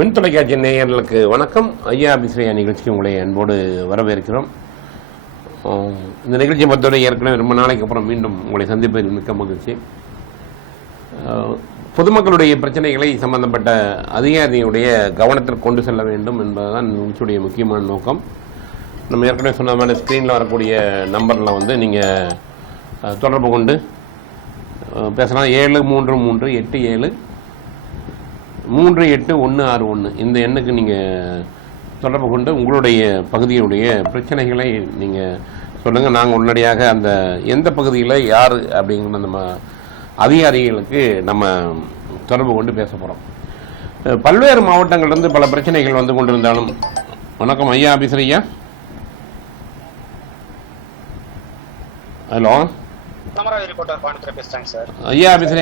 விண் தொலைக்காட்சி நேயர்களுக்கு வணக்கம். ஐயா அபிஸ்ரயா நிகழ்ச்சிக்கு உங்களை அன்போடு வரவேற்கிறோம். இந்த நிகழ்ச்சியை பொறுத்தவரை ஏற்கனவே ரொம்ப நாளைக்கு அப்புறம் மீண்டும் உங்களை சந்திப்பதில் மிக்க மகிழ்ச்சி. பொதுமக்களுடைய பிரச்சனைகளை சம்பந்தப்பட்ட அதிகாரியுடைய கவனத்திற்கு கொண்டு செல்ல வேண்டும் என்பதுதான் நிகழ்ச்சியுடைய முக்கியமான நோக்கம். நம்ம ஏற்கனவே சொன்ன மாதிரி ஸ்க்ரீனில் வரக்கூடிய நம்பரில் நீங்கள் தொடர்பு கொண்டு பேசலாம். 7338738161 இந்த எண்ணுக்கு நீங்கள் தொடர்பு கொண்டு உங்களுடைய பகுதியுடைய பிரச்சனைகளை நீங்கள் சொல்லுங்கள். நாங்கள் உடனடியாக அந்த எந்த பகுதியில் யார் அப்படிங்கிற நம்ம அதிகாரிகளுக்கு நம்ம தொடர்பு கொண்டு பேச போகிறோம். பல்வேறு மாவட்டங்கள்லேருந்து பல பிரச்சனைகள் வந்து கொண்டிருந்தாலும். வணக்கம் ஐயா ஆபீசர் ஐயா. ஹலோ ஐயா ஆபீசர்,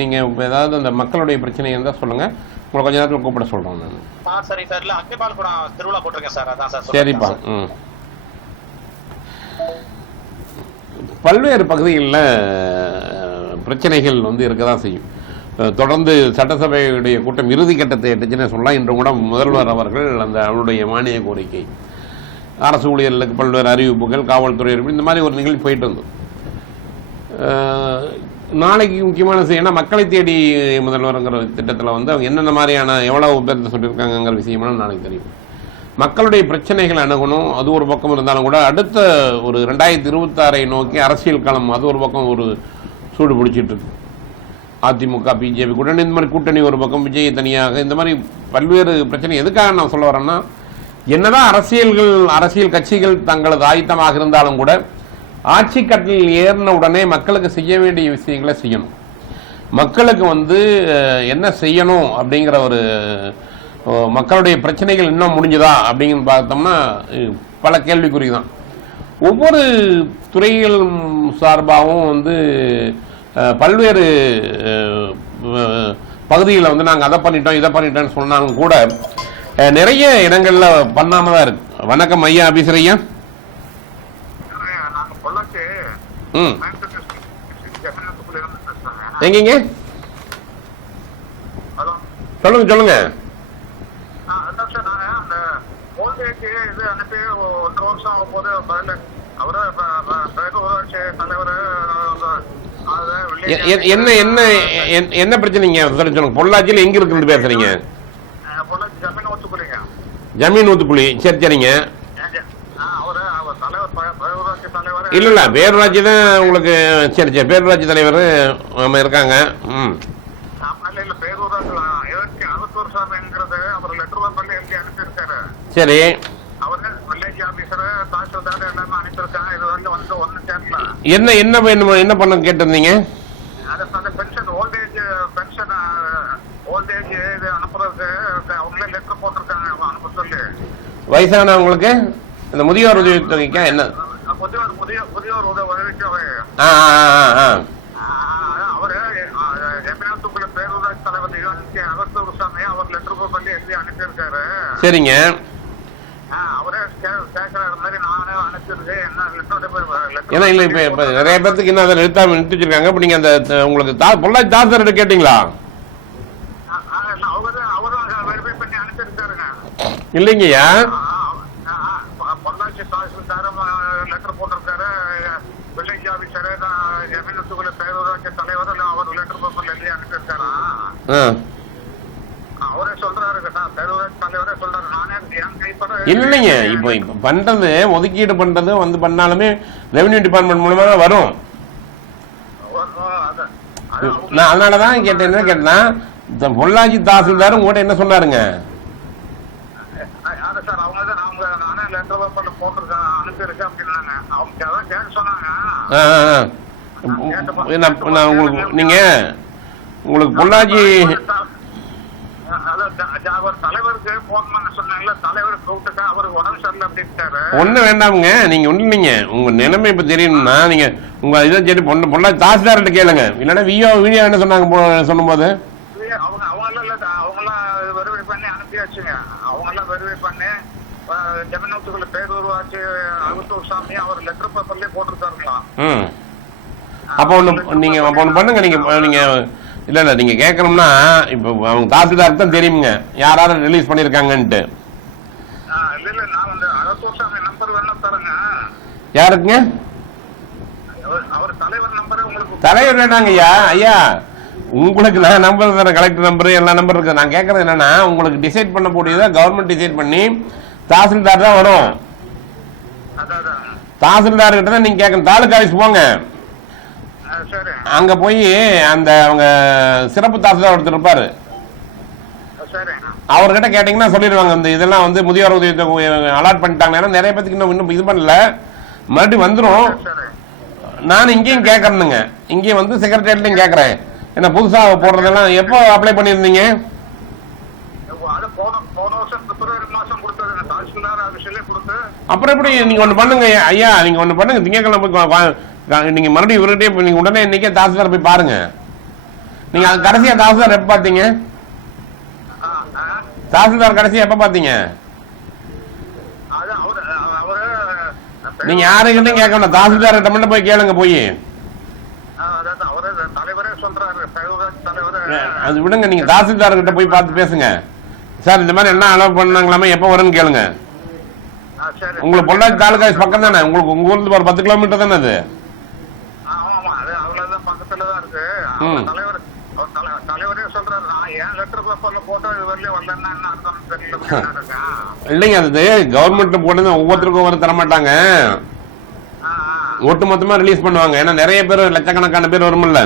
நீங்கள் இப்போ ஏதாவது அந்த மக்களுடைய பிரச்சனை இருந்தால் சொல்லுங்கள். உங்களை கொஞ்ச நேரத்தில் கூப்பிட சொல்கிறோம் நான். சரி சார். இல்லை அக்னிபால் கூட திருவிழா போட்டிருக்கேன் சார். அதான் சார். சரிப்பா. பல்வேறு பகுதிகளில் பிரச்சனைகள் வந்து இருக்க தான் செய்யும். தொடர்ந்து சட்டசபையுடைய கூட்டம் இறுதி கட்டத்தை எட்டுச்சுன்னு சொல்லலாம். இன்று கூட முதல்வர் அவர்கள் அவருடைய மானிய கோரிக்கை, அரசு ஊழியர்களுக்கு பல்வேறு அறிவிப்புகள், காவல்துறை இந்த மாதிரி ஒரு நிகழ்ச்சி போயிட்டு இருந்தது. நாளைக்கு முக்கியமான விஷயம் மக்களை தேடி முதல்வருங்கிற திட்டத்தில் வந்து அவங்க என்னென்ன மாதிரியான எவ்வளவு பேர்த்த சொல்லியிருக்காங்கிற விஷயமெல்லாம் நாளைக்கு தெரியும். மக்களுடைய பிரச்சனைகள் அணுகணும். அது ஒரு பக்கம் இருந்தாலும் கூட அடுத்த ஒரு 2026 நோக்கி அரசியல் களம் அது ஒரு பக்கம் ஒரு சூடு பிடிச்சிட்டு இருக்கு. அதிமுக பிஜேபி கூட்டணி, இந்த மாதிரி கூட்டணி ஒரு பக்கம், விஜய் தனியாக, இந்த மாதிரி பல்வேறு பிரச்சனை. எதுக்காக நான் சொல்ல வரேன்னா, என்னதான் அரசியல் கட்சிகள் தங்களது ஆயத்தமாக இருந்தாலும் கூட ஆட்சி கட்டில் ஏறின உடனே மக்களுக்கு செய்ய வேண்டிய விஷயங்களை செய்யணும். மக்களுக்கு வந்து என்ன செய்யணும் அப்படிங்கிற ஒரு மக்களுடைய பிரச்சனைகள் இன்னும் முடிஞ்சுதா அப்படிங்கன்னு பார்த்தோம்னா பல கேள்விக்குறி தான். ஒவ்வொரு துறைகள் சார்பாகவும் வந்து பல்வேறு பகுதியில் வந்து நாங்கள் அதை பண்ணிட்டோம் இதை பண்ணிட்டோம்னு சொன்னாலும் கூட நிறைய இடங்களில் பண்ணாம தான் இருக்கு. வணக்கம் ஐயா ஆபீசர் ஐயா. எங்கீங்க சொல்லுங்க. என்ன பிரச்சனைங்க சொல்லுங்க. பொள்ளாச்சியில் எங்க இருந்து பேசுறீங்க? ஜமீன் ஊத்துக்குழி. சரிங்க. இல்ல பேரூராட்சி தான் உங்களுக்கு. சரி பேரூராட்சி தலைவர் இருக்காங்க. சரி. என்ன வேணும், என்ன பண்ண கேட்டிருந்தீங்க? வயசானவங்களுக்கு இந்த முதியோர் உதவி தொகைக்கா என்ன? சரிங்க. ஏன்னா இல்ல இப்ப நிறைய பேருக்கு இன்னும் அதை நிறுத்தி வச்சிருக்காங்க. இப்ப நீங்க அந்த உங்களுக்கு பொள்ளாச்சி தாசர் கேட்டீங்களா? இல்லைங்கய்யா. இல்லைங்க, இப்ப பண்றது ஒதுக்கீடு பண்றது வந்து பண்ணாலுமே ரெவென்யூ டிபார்ட்மெண்ட் மூலமா தான் வரும். நான் அதனாலதான் கேட்டேன்னா பொள்ளாச்சி தாசில்தாரும் கூட என்ன சொன்னாருங்க? நீங்க உங்களுக்கு பொள்ளாச்சி ஒண்ணு வேண்டாமுங்க. நீங்க ஒண்ணுங்க, உங்க நிலைமை இப்ப தெரியணும்னா நீங்க உங்க இதை சரி பொள்ளாச்சி தாசில்தார்கிட்ட கேளுங்க. இல்லைன்னா வீடியோ என்ன சொன்னாங்க சொல்லும் போது அப்ப ஒண்ணு நீங்க பண்ணுங்க. நீங்க இல்லை நீங்கள் கேட்கணும்னா இப்போ அவங்க தாசில்தாருக்கு தான் தெரியுங்க யாராவது ரிலீஸ் பண்ணியிருக்காங்கன்ட்டு. இல்ல நான் வந்து அரசு நம்பர் வேணா தரேங்க. யாருக்குங்க? அவர் தலைவர் நம்பரே உங்களுக்கு. தலைவர் வேணாங்க ஐயா. ஐயா உங்களுக்கு நான் நம்பர் தரேன், கலெக்டர் நம்பரு எல்லா நம்பர் இருக்கு. நான் கேட்கறது என்னன்னா உங்களுக்கு டிசைட் பண்ண போடியதை கவர்மெண்ட் டிசைட் பண்ணி தாசில்தார் தான் வரும். தாசில்தார் கிட்ட தான் நீங்க கேட்கணும். தாலுகா ஆஃபீஸ் போங்க, அங்க போய் அந்த அவங்க சிறப்பு தாசில்தார் ஒருத்தர் இருப்பாரு, அவர்கிட்ட கேட்டீங்கன்னா சொல்லிடுவாங்க. இந்த இதெல்லாம் வந்து முதியோர் உதவி அலாட் பண்ணிட்டாங்க. ஏன்னா நிறைய பேருக்கு இன்னும் இது பண்ணல, மறுபடியும் வந்துடும். நான் இங்கேயும் கேட்கறேனுங்க, இங்கேயும் வந்து செக்ரட்டரியேட்லையும் கேட்கறேன். என்ன புதுசா போடுறதெல்லாம் எப்போ அப்ளை பண்ணியிருந்தீங்க? அப்புறம் எப்படி நீங்க ஒண்ணு பண்ணுங்க ஐயா, நீங்க ஒண்ணு பண்ணுங்க, திங்கட்கிழமை நீங்க மறுபடியும் இவர்கிட்டே நீங்க உடனே இன்னைக்கே தாசில்தார் போய் பாருங்க. நீங்க கடைசியா தாசில்தார் எப்ப பாத்தீங்க? தாசில்தார் கடைசியா எப்ப பாத்தீங்க? நீங்க யாருக்கிட்டையும் கேட்கணும், தாசில்தார் கிட்ட மட்டும் போய் கேளுங்க. போய் அது விடுங்க, நீங்க தாசில்தார் கிட்ட போய் பார்த்து பேசுங்க. சார் இந்த மாதிரி என்ன அலோவ் பண்ணாங்களாமே, எப்ப வரும்னு கேளுங்க. உங்களுக்கு பொள்ளாச்சி தாலுகா பக்கம் தானே, உங்களுக்கு உங்க ஊர்ல ஒரு 10 கிலோமீட்டர் தானே அது? இல்லைங்க, அது கவர்மெண்ட் போட்டு ஒவ்வொருத்தருக்கும் ஒவ்வொரு தர மாட்டாங்க, ஒட்டு மொத்தமா ரிலீஸ் பண்ணுவாங்க. ஏன்னா நிறைய பேர், லட்சக்கணக்கான பேர் வரும்ல.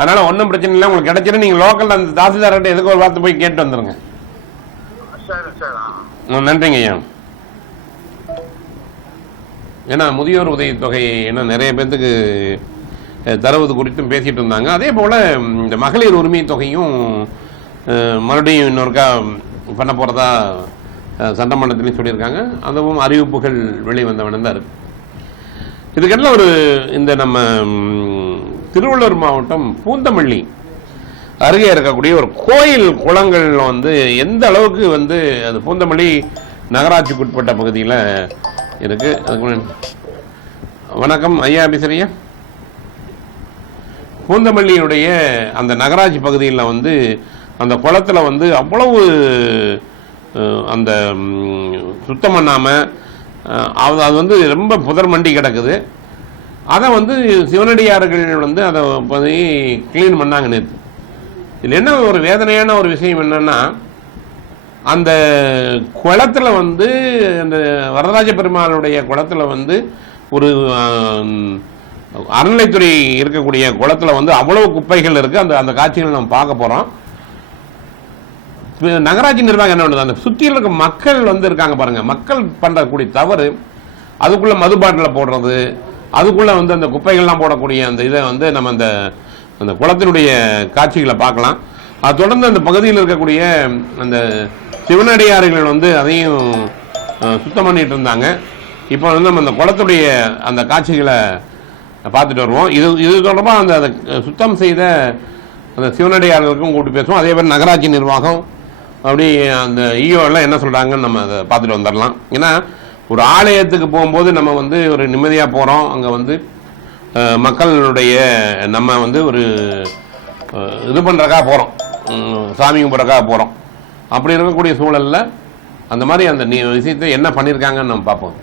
அதனால ஒன்றும் பிரச்சனை இல்லை, உங்களுக்கு கிடைச்சிடும். நீங்க லோக்கல் அந்த தாசில்தார்கிட்ட எதுக்கு ஒரு வார்த்தை போய் கேட்டு வந்துருங்க. நன்றிங்க ஐயா. ஏன்னா முதியோர் உதவி தொகை ஏன்னா நிறைய பேர்த்துக்கு தருவது குறித்தும் பேசிட்டு இருந்தாங்க. அதே போல இந்த மகளிர் உரிமை தொகையும் மறுபடியும் இன்னொருக்கா பண்ண போறதா சட்டமன்றத்திலையும் சொல்லியிருக்காங்க. அதுவும் அறிவிப்புகள் வெளிவந்தவன தான் இருக்கு. இதுக்கெல்லாம் ஒரு இந்த நம்ம திருவள்ளூர் மாவட்டம் பூந்தமல்லி அருகே இருக்கக்கூடிய ஒரு கோயில் குளங்கள் வந்து எந்த அளவுக்கு வந்து அது பூந்தமல்லி நகராட்சிக்கு உட்பட்ட பகுதியில் இருக்கு. வணக்கம் ஐயா, பேசுறியா? பூந்தமல்லியுடைய அந்த நகராட்சி பகுதியில் வந்து அந்த குளத்தில் வந்து அவ்வளவு அந்த சுத்தம் பண்ணாமல் அது வந்து ரொம்ப புதர் மண்டி கிடக்குது. அதை வந்து சிவனடியார்கள் வந்து அதை போய் கிளீன் பண்ணாங்க நேற்று. இதில் என்ன ஒரு வேதனையான ஒரு விஷயம் என்னன்னா, அந்த குளத்தில் வந்து அந்த வரதராஜ பெருமாளுடைய குளத்தில் வந்து ஒரு அறநிலைத்துறை இருக்கக்கூடிய குளத்தில் வந்து அவ்வளவு குப்பைகள் இருக்கு. அந்த அந்த காட்சிகளை நம்ம பார்க்க போறோம். நகராட்சி நிர்வாகம் என்ன பண்ணுது, அந்த சுற்றியில் இருக்க மக்கள் வந்து இருக்காங்க பாருங்க, மக்கள் பண்றக்கூடிய தவறு, அதுக்குள்ள மது பாட்டில போடுறது, அதுக்குள்ள வந்து அந்த குப்பைகள்லாம் போடக்கூடிய அந்த இதை வந்து நம்ம அந்த அந்த குளத்தினுடைய காட்சிகளை பார்க்கலாம். அது தொடர்ந்து அந்த பகுதியில் இருக்கக்கூடிய அந்த சிவனடியார்கள் வந்து அதையும் சுத்தம் பண்ணிட்டு இருந்தாங்க. இப்போ வந்து நம்ம அந்த குளத்துடைய அந்த காட்சிகளை பார்த்துட்டு வருவோம். இது தொடர்பாக அந்த சுத்தம் செய்த அந்த சிவனடியார்களுக்கும் கூட்டி பேசுவோம். அதே மாதிரி நகராட்சி நிர்வாகம் அப்படி அந்த ஈஓ எல்லாம் என்ன சொல்றாங்கன்னு நம்ம அதை பார்த்துட்டு வந்துடலாம். ஏன்னா ஒரு ஆலயத்துக்கு போகும்போது நம்ம வந்து ஒரு நிம்மதியாக போகிறோம், அங்கே வந்து மக்களுடைய நம்ம வந்து ஒரு இது பண்ணுறக்காக போகிறோம், சாமி கும்பிட்றக்காக போகிறோம். அப்படி இருக்கக்கூடிய சூழலில் அந்த மாதிரி அந்த விஷயத்தை என்ன பண்ணியிருக்காங்கன்னு நம்ம பார்ப்போம்.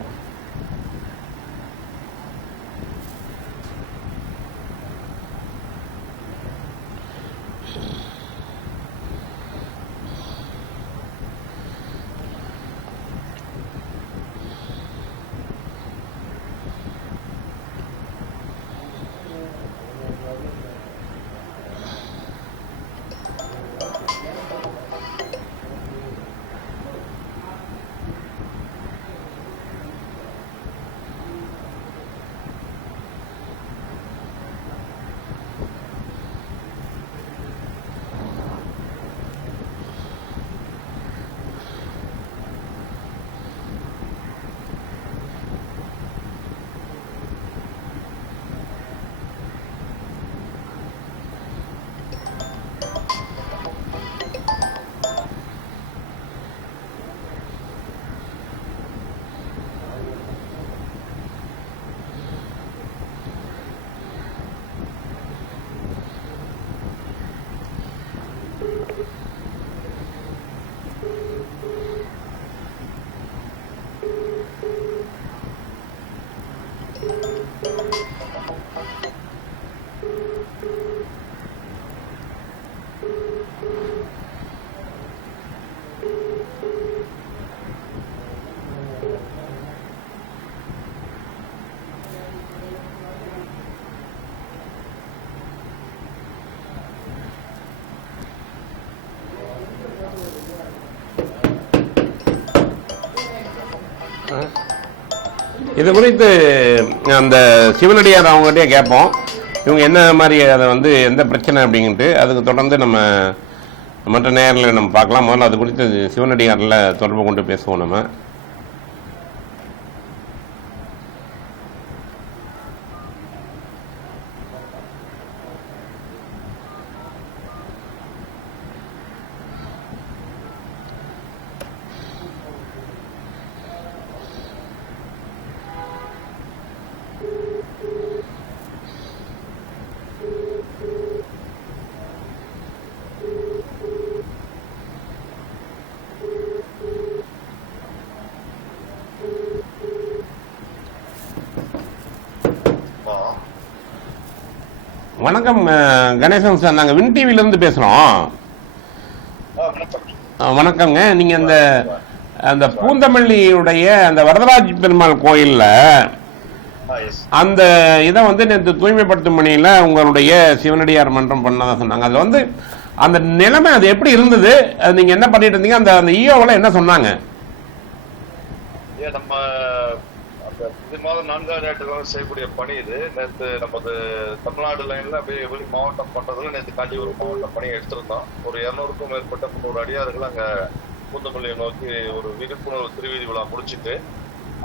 இது குறித்து அந்த சிவனடியார் அவங்ககிட்டயே கேட்போம், இவங்க என்ன மாதிரி அதை வந்து எந்த பிரச்சனை அப்படின்ட்டு. அதுக்கு தொடர்ந்து நம்ம மற்ற நேரில் நம்ம பார்க்கலாம். முதல்ல அது குறித்து சிவனடியாரில் தொடர்பு கொண்டு பேசுவோம் நம்ம. வணக்கம் கணேசன் சார், நாங்கள் வின் டிவிலேருந்து பேசுகிறோம். வணக்கங்க. நீங்கள் அந்த பூந்தமல்லியுடைய அந்த வரதராஜ பெருமாள் கோயிலில் அந்த இதை வந்து நேற்று தூய்மைப்படுத்தும் பணியில் உங்களுடைய சிவனடியார் மன்றம் பண்ணதான் சொன்னாங்க. அதில் வந்து அந்த நிலைமை அது எப்படி இருந்தது, அது நீங்கள் என்ன பண்ணிட்டு இருந்தீங்க, அந்த ஈயோவில் என்ன சொன்னாங்க? நம்ம இந்த மாதம் 4ஆம் ஞாயிற்றுக்கிழமை செய்யக்கூடிய பணி இது. நேற்று நமது தமிழ்நாடு லைன்ல அப்படியே வெளி மாவட்டம் பண்றதுல நேற்று காஞ்சிபுரம் மாவட்டம் பணியை எடுத்திருந்தோம். ஒரு 200க்கும் மேற்பட்ட 300 அடியார்கள் அங்க பூந்தமல்லியை நோக்கி ஒரு விழிப்புணர்வு திருவீதி விழா முடிச்சுட்டு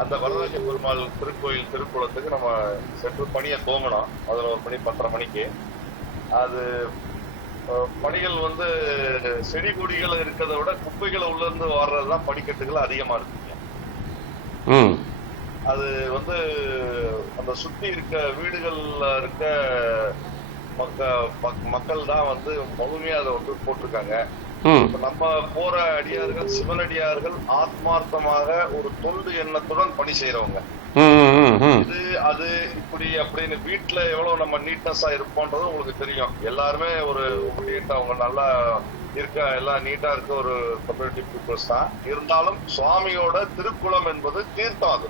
அந்த வரதராஜ பெருமாள் திருக்கோயில் திருக்குளத்துக்கு நம்ம சென்று பணியை துவங்கணும். 11 மணி 10:30 மணிக்கு. அது பணிகள் வந்து செடி கொடிகள் இருக்கிறத விட குப்பைகளை உள்ள இருந்து வர்றதுதான் படிக்கட்டுகள் அதிகமா இருக்குங்க. அது வந்து அந்த சுத்தி இருக்க வீடுகள்ல இருக்க மக்கள் தான் வந்து முழுமையா அதை வந்து போட்டிருக்காங்க. நம்ம போற அடியார்கள் சிவனடியார்கள் ஆத்மார்த்தமாக ஒரு தொண்டு எண்ணத்துடன் பணி செய்யறவங்க. இது அது இப்படி அப்படின்னு வீட்டுல எவ்வளவு நம்ம நீட்னஸா இருப்போன்றது உங்களுக்கு தெரியும். எல்லாருமே ஒரு அவங்க நல்லா இருக்க எல்லாம் நீட்டா இருக்க ஒரு கம்யூனிட்டி பீப்புள்ஸ் தான். இருந்தாலும் சுவாமியோட திருக்குளம் என்பது தீர்த்தம். அது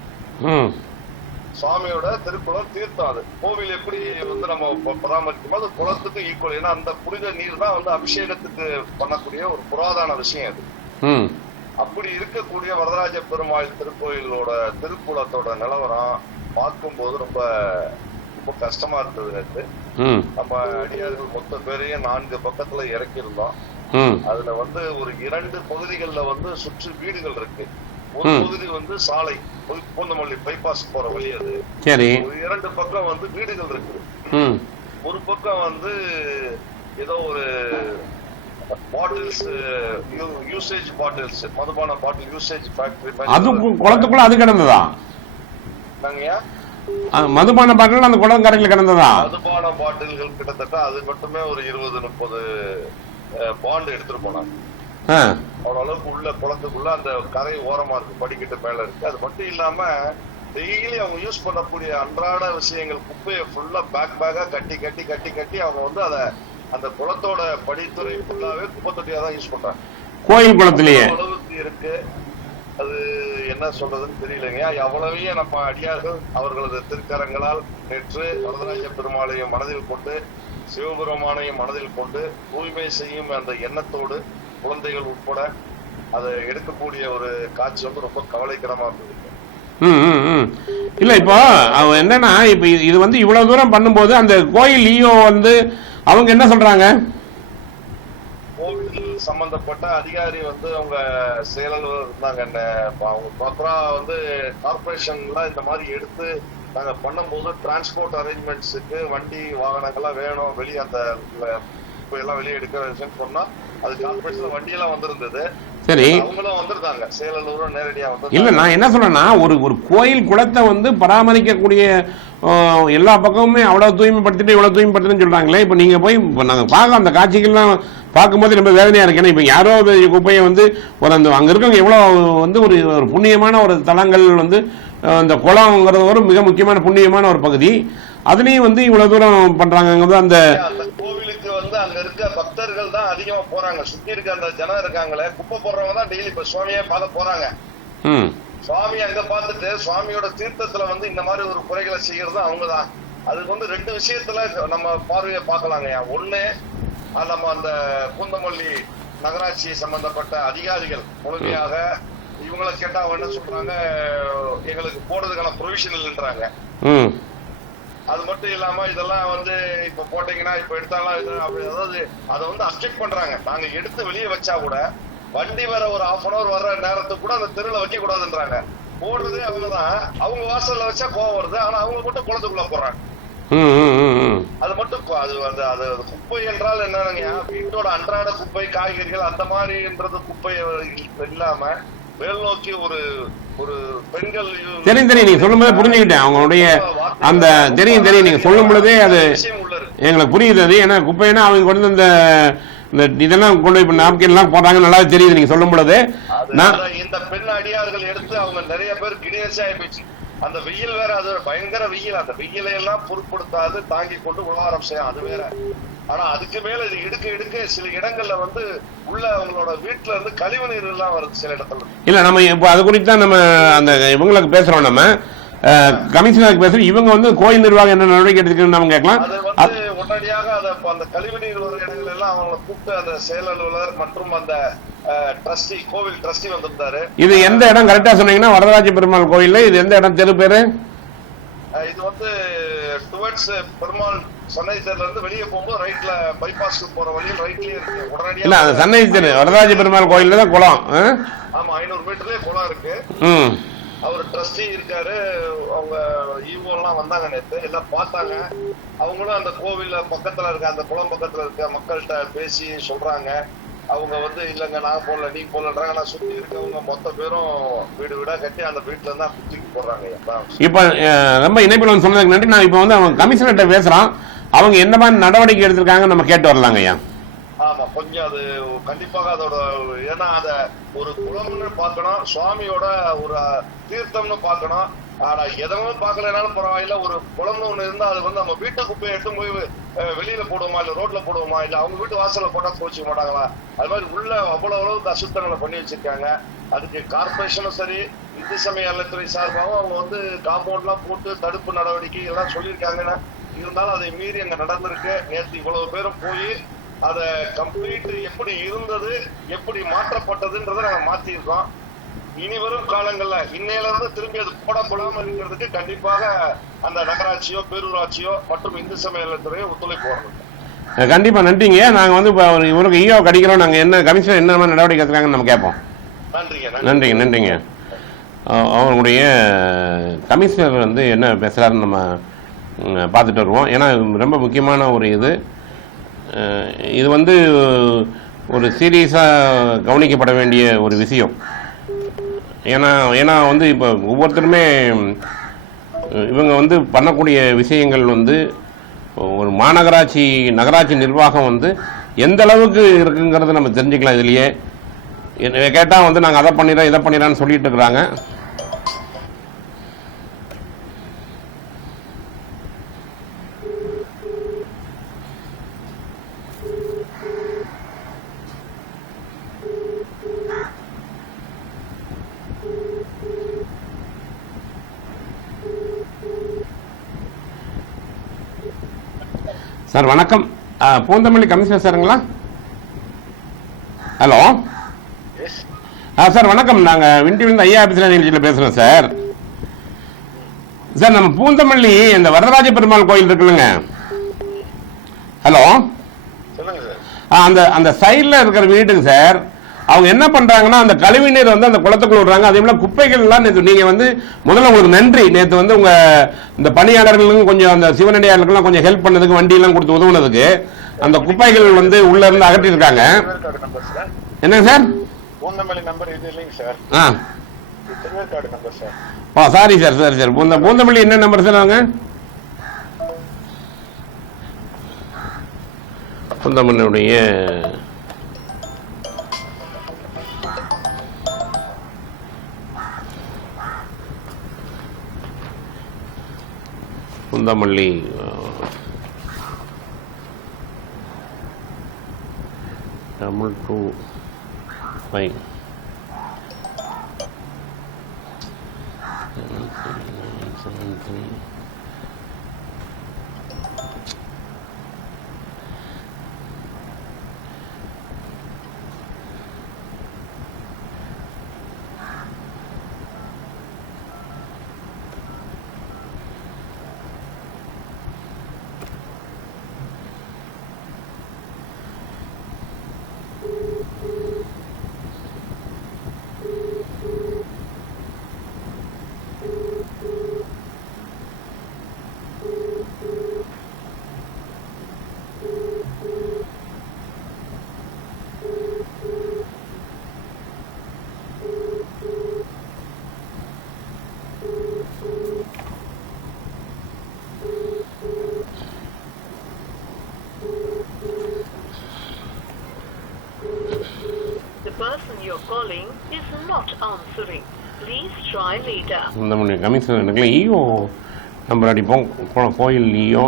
சுவாமியோட திருக்குளம் தீர்த்தம். அது கோவில் எப்படி வந்து நம்ம பராமரிக்கும் போது குளத்துக்கு ஈக்குவல். ஏன்னா அந்த புனித நீர் தான் வந்து அபிஷேகத்துக்கு பண்ணக்கூடிய ஒரு புராதன விஷயம் அது. அப்படி இருக்கக்கூடிய வரதராஜ பெருமாள் திருக்கோயிலோட திருக்குளத்தோட நிலவரம் பார்க்கும்போது ரொம்ப ரொம்ப கஷ்டமா இருந்தது. நேற்று நம்ம அடியார்கள் மொத்த பேரையும் 4 பக்கத்துல இறக்கியிருந்தோம். அதுல வந்து ஒரு 2 பகுதிகள்ல வந்து சுற்றி வீடுகள் இருக்கு. ஒரு பகுதி வந்து சாலை பூந்தமல்லி பைபாஸ் போற வழி. அது ஒரு 2 பக்கம் வந்து வீடுகள் இருக்குது. ஒரு பக்கம் வந்து ஏதோ ஒரு பாட்டில்ஸ் யூசேஜ் பாட்டில்ஸ் மதுபான பாட்டில் யூசேஜ் ஃபேக்டரி. அது குளத்துக்குள்ள அது கிடந்ததா? நாங்கயா மதுபான பாட்டில் அந்த குளம் கரையில் கிடந்ததா? மதுபான பாட்டில்கள் கிட்டத்தட்ட அது மட்டுமே ஒரு 20-30 பாண்ட் எடுத்துட்டு போனாங்க. அவ்வளவு அளவுக்கு உள்ள குளத்துக்குள்ள அந்த கரை ஓரமா இருக்கு, படிக்கட்டு மேல இருக்கு. அது மட்டும் இல்லாம டெய்லி அவங்க யூஸ் பண்ணக்கூடிய அன்றாட விஷயங்கள் குப்பையை ஃபுல்லா பேக்கா கட்டி கட்டி கட்டி கட்டி அவங்க வந்து அதை அந்த குளத்தோட படித்துறை ஃபுல்லாவே குப்பை தொட்டியா தான் யூஸ் பண்றாங்க. கோயில் குளத்திலேயே அளவுக்கு இருக்கு. அது என்ன சொல்றதுன்னு தெரியலங்க. அவ்வளவையும் நம்ம அடியார்கள் அவர்களது திருக்கரங்களால் நேற்று வரதராஜ பெருமாளையும் மனதில் கொண்டு சிவபெருமானையும் மனதில் கொண்டு தூய்மை செய்யும் அந்த எண்ணத்தோடு குழந்தைகள் உட்பட அதை எடுக்கக்கூடிய ஒரு காட்சி வந்து ரொம்ப கவலைக்கிடமா இருந்தது. இல்ல இப்போ என்னன்னா இப்ப இது வந்து இவ்வளவு தூரம் பண்ணும்போது அந்த கோயில் ஈயோ வந்து அவங்க என்ன சொல்றாங்க? கோவில் சம்பந்தப்பட்ட அதிகாரி வந்து அவங்க செயலாளர் இருந்தாங்க. அவங்க ப்ராப்பரா வந்து கார்பரேஷன்ல இந்த மாதிரி எடுத்து நாங்க பண்ணும்போது டிரான்ஸ்போர்ட் அரேஞ்ச்மெண்ட்ஸுக்கு வண்டி வாகனங்கள்லாம் வேணும், வெளியே அந்த குப்பையெல்லாம் வெளியே எடுக்க சொன்னா அது கார்பரேஷன்ல வண்டியெல்லாம் வந்திருந்தது. சரி, அவங்களும் வந்திருந்தாங்க, சேலூரும் நேரடியா வந்து. இல்ல நான் என்ன சொல்றேன்னா, ஒரு கோயில் குளத்தை வந்து பராமரிக்கக்கூடிய எல்லா பக்கமுமே அவ்வளவு தூய்மைப்படுத்திட்டு இவ்வளவு தூய்மைப்படுத்தின்னு சொல்றாங்களே. இப்ப நீங்க போய் நாங்க பார்க்க அந்த காட்சிகள்லாம் பார்க்கும்போது ரொம்ப வேதனையா இருக்கு. ஏன்னா இப்ப யாரோ குப்பையை வந்து அங்க இருக்கவங்க எவ்வளவு வந்து ஒரு புண்ணியமான ஒரு தலங்கள் வந்து அந்த குளம்ங்கிறது ஒரு மிக முக்கியமான புண்ணியமான ஒரு பகுதி, அதுலயும் வந்து இவ்வளவு தூரம் பண்றாங்க. அந்த கோவிலுக்கு வந்து அங்க இருக்க பக்தர்கள் தான் அதிகமா போறாங்க, சுத்தி இருக்க அந்த ஜனம் இருக்காங்களே, குப்பை போடுறவங்க தான் டெய்லி இப்ப சுவாமியே பார்க்க போறாங்க. சுவாமி அங்க பார்த்துட்டு சுவாமியோட தீர்த்தத்துல வந்து இந்த மாதிரி ஒரு குறைகளை செய்யறது அவங்கதான். அதுக்கு வந்து 2 விஷயத்துல நம்ம பார்வையை பார்க்கலாங்க. ஒண்ணு, நம்ம அந்த பூந்தமல்லி நகராட்சி சம்பந்தப்பட்ட அதிகாரிகள் முழுமையாக இவங்களை கேட்டா அவங்க என்ன சொல்றாங்க, எங்களுக்கு போடுறதுக்கான ப்ரொவிஷன் இல்லைன்றாங்க. அது மட்டும் இல்லாம இதெல்லாம் வந்து இப்ப போட்டீங்கன்னா இப்ப எடுத்தாலும் அதாவது அதை வந்து அப்செக்ட் பண்றாங்க. நாங்க எடுத்து வெளியே வச்சா கூட வண்டி வர ஒரு 1/2 hour வர்ற நேரத்துக்கு கூட அந்த தெருல வைக்க கூடாதுன்றாங்க. போடுறதே அவங்கதான், அவங்க வாசல்ல வச்சா கோவம் வருது, ஆனா அவங்க மட்டும் குளத்துக்குள்ள போறாங்க. அது மட்டும் அது குப்பை என்றால் என்னங்க, வீட்டோட அன்றாட குப்பை, காய்கறிகள் அந்த மாதிரின்றது குப்பை இல்லாம மேல் நோக்கி ஒரு பெண்கள். தெரியும் நீங்க சொல்லும் போதே புரிஞ்சுக்கிட்டேன் அவங்களுடைய அந்த தெரியும் நீங்க சொல்லும் பொழுதே அது எங்களுக்கு புரியுது. அது ஏன்னா குப்பைன்னா அவங்க கொண்டு இந்த இதெல்லாம் கொண்டு போய் நாப்கின் எல்லாம் போடுறாங்க, நல்லா தெரியுது நீங்க சொல்லும் பொழுது. இந்த பெண் அடியார்கள் எடுத்து அவங்க நிறைய பேர் கிளியர்ஸ் ஆகி போச்சு. அந்த வெயில் வேற, அது பயங்கர வெயில், அந்த வெயிலை எல்லாம் பொருட்படுத்தாது தாங்கி கொண்டு உழவாரம் செய்யும், அது வேற. ஆனா அதுக்கு மேல இது எடுக்க சில இடங்கள்ல வந்து உள்ள அவங்களோட வீட்டுல இருந்து கழிவு நீர் எல்லாம் வருது சில இடத்துல. இல்ல நம்ம இப்ப அது குறித்து தான் நம்ம அந்த இவங்களுக்கு பேசுறோம், நம்ம கமிஷனருக்கு பேசுறோம். இவங்க வந்து கோயில் நிர்வாகம் என்ன நடவடிக்கை எடுத்துக்கணும்னு நம்ம கேட்கலாம். அது வந்து உடனடியாக அந்த கழிவு நீர் வர இடங்கள் எல்லாம் அவங்களை கூப்பிட்டு அந்த செயல் அலுவலர் மற்றும் அந்த ட்ரஸ்டி, கோவில் ட்ரஸ்டி வந்திருந்தாரு. இது எந்த இடம் கரெக்டா சொன்னீங்கன்னா, வரதராஜ பெருமாள் கோயில், இது எந்த இடம், தெரு பேரு? இது வந்து டுவர்ட்ஸ் பெருமாள் சன்னதி தெருல இருந்து வெளியே போகும்போது ரைட்ல பைபாஸ்க்கு போற வழியில் ரைட்லயே இருக்கு. உடனடியா இல்ல அந்த சன்னதி தெரு வரதராஜ பெருமாள் கோயில்ல தான் குளம். ஆமா, 500 மீட்டர்லயே குளம் இருக்கு. அவர் ட்ரஸ்டி இருக்காரு, அவங்க ஈவோ எல்லாம் வந்தாங்க நேற்று, எல்லாம் பார்த்தாங்க. அவங்களும் அந்த கோவில் பக்கத்துல இருக்க அந்த குளம் பக்கத்துல இருக்க மக்கள்கிட்ட பேசி சொல்றாங்க. அவங்க வந்து இல்லங்க நான் போடல நீ போடலன்றாங்க. நான் சுத்தி இருக்கவங்க மொத்த பேரும் வீடு வீடா கட்டி அந்த வீட்டுல இருந்தா குத்திக்கு போடுறாங்க. இப்ப ரொம்ப இணைப்பில் வந்து சொன்னதுக்கு நன்றி. நான் இப்ப வந்து அவங்க கமிஷனர்கிட்ட பேசுறான், அவங்க என்ன மாதிரி நடவடிக்கை எடுத்திருக்காங்க நம்ம கேட்டு வரலாங்க ஐயா. ஆமா, கொஞ்சம் அது கண்டிப்பாக அதோட, ஏன்னா அத ஒரு குளம்னு பார்க்கணும், சுவாமியோட ஒரு தீர்த்தம்னு பார்க்கணும். ஆனா எதவும் பார்க்கலனாலும் பரவாயில்ல, ஒரு குளம்னு ஒண்ணு இருந்தா அது வந்து நம்ம வீட்டு குப்பையை எடுத்து போய் வெளியில போடுவோமா, இல்ல ரோட்ல போடுவோமா, இல்ல அவங்க வீட்டு வாசல்ல போட்டா கோச்சிக்க மாட்டாங்களா? அது மாதிரி உள்ள அவ்வளவு அளவுக்கு அசுத்தங்களை பண்ணி வச்சிருக்காங்க. அதுக்கு கார்பரேஷனும் சரி, இந்து சமய அறநிலையத்துறை சார்பாகவும் அவங்க வந்து காம்பவுண்ட் எல்லாம் போட்டு தடுப்பு நடவடிக்கை எல்லாம் சொல்லியிருக்காங்கன்னா, இருந்தாலும் அதை மீறி அங்க நடந்திருக்கு. நேற்று இவ்வளவு பேரும் போய் அத கம்ப்ளீட் எப்படி இருந்தது, எப்படி மாற்றப்பட்டதுன்றதை நாங்க மாத்திருக்கோம். இனி வரும் காலங்கள்ல இன்னையில இருந்து திரும்பி அது போடப்படாம இருக்கிறதுக்கு கண்டிப்பாக அந்த நகராட்சியோ பேரூராட்சியோ மற்றும் இந்து சமய அறநிலையத்துறையோ ஒத்துழைப்பு வரணும். கண்டிப்பா நன்றிங்க. நாங்க வந்து இவருக்கு ஈயோ கடிக்கிறோம், நாங்க என்ன கமிஷனர் என்ன மாதிரி நடவடிக்கை எடுத்துக்காங்கன்னு நம்ம கேட்போம். நன்றிங்க. அவங்களுடைய கமிஷனர் வந்து என்ன பேசுறாருன்னு நம்ம பார்த்துட்டு வருவோம். ஏன்னா ரொம்ப முக்கியமான ஒரு இது வந்து ஒரு சீரியஸாக கவனிக்கப்பட வேண்டிய ஒரு விஷயம். ஏன்னா வந்து இப்போ ஒவ்வொருத்தருமே இவங்க வந்து பண்ணக்கூடிய விஷயங்கள் வந்து ஒரு நகராட்சி நிர்வாகம் வந்து எந்த அளவுக்கு இருக்குங்கிறத நம்ம தெரிஞ்சுக்கலாம். இதுலேயே கேட்டால் வந்து நாங்கள் அதை பண்ணிடுறோம் இதை பண்ணிடுறோன்னு சொல்லிட்டு இருக்கிறாங்க. சார் வணக்கம், பூந்தமல்லி கமிஷனர் சாருங்களா? ஹலோ சார் வணக்கம், நாங்கள் விண்டிவிலிருந்து ஐயா ஆஃபீஸில் நிகழ்ச்சியில் பேசுகிறோம் சார். நம்ம பூந்தமல்லி இந்த வரதராஜ பெருமாள் கோயில் இருக்குல்லங்க, ஹலோ, அந்த சைடில் இருக்கிற வீட்டுக்கு சார் அவங்க என்ன பண்றாங்கன்னா அந்த கழிவு நீர் வந்து அந்த குளத்துக்குள்ள விடுறாங்க. அதே போல குப்பைகள் எல்லாம் நீங்க வந்து முதல்ல உங்களுக்கு நன்றி. நேற்று வந்து உங்க இந்த பணியாளர்களுக்கும் கொஞ்சம் அந்த சிவனடியார்களுக்கெல்லாம் கொஞ்சம் ஹெல்ப் பண்ணதுக்கு, வண்டி எல்லாம் கொடுத்து உதவுனதுக்கு அந்த குப்பைகள் வந்து உள்ள இருந்து அகற்றிருக்காங்க. என்னங்க சார்? பூந்தமல்லி நம்பர் இது இல்லைங்க sir. Thiruverkadu number sir. Sorry sir, சரி சார். பூந்தமல்லி என்ன நம்பர் சார்? அவங்க பூந்தமல்லியுடைய பூந்தமல்லி டபுள் 2 5 7 3. இந்த கமிஷன் எனக்குல ஈயோ நம்பர் அடிப்போம். கோயில் ஈயோ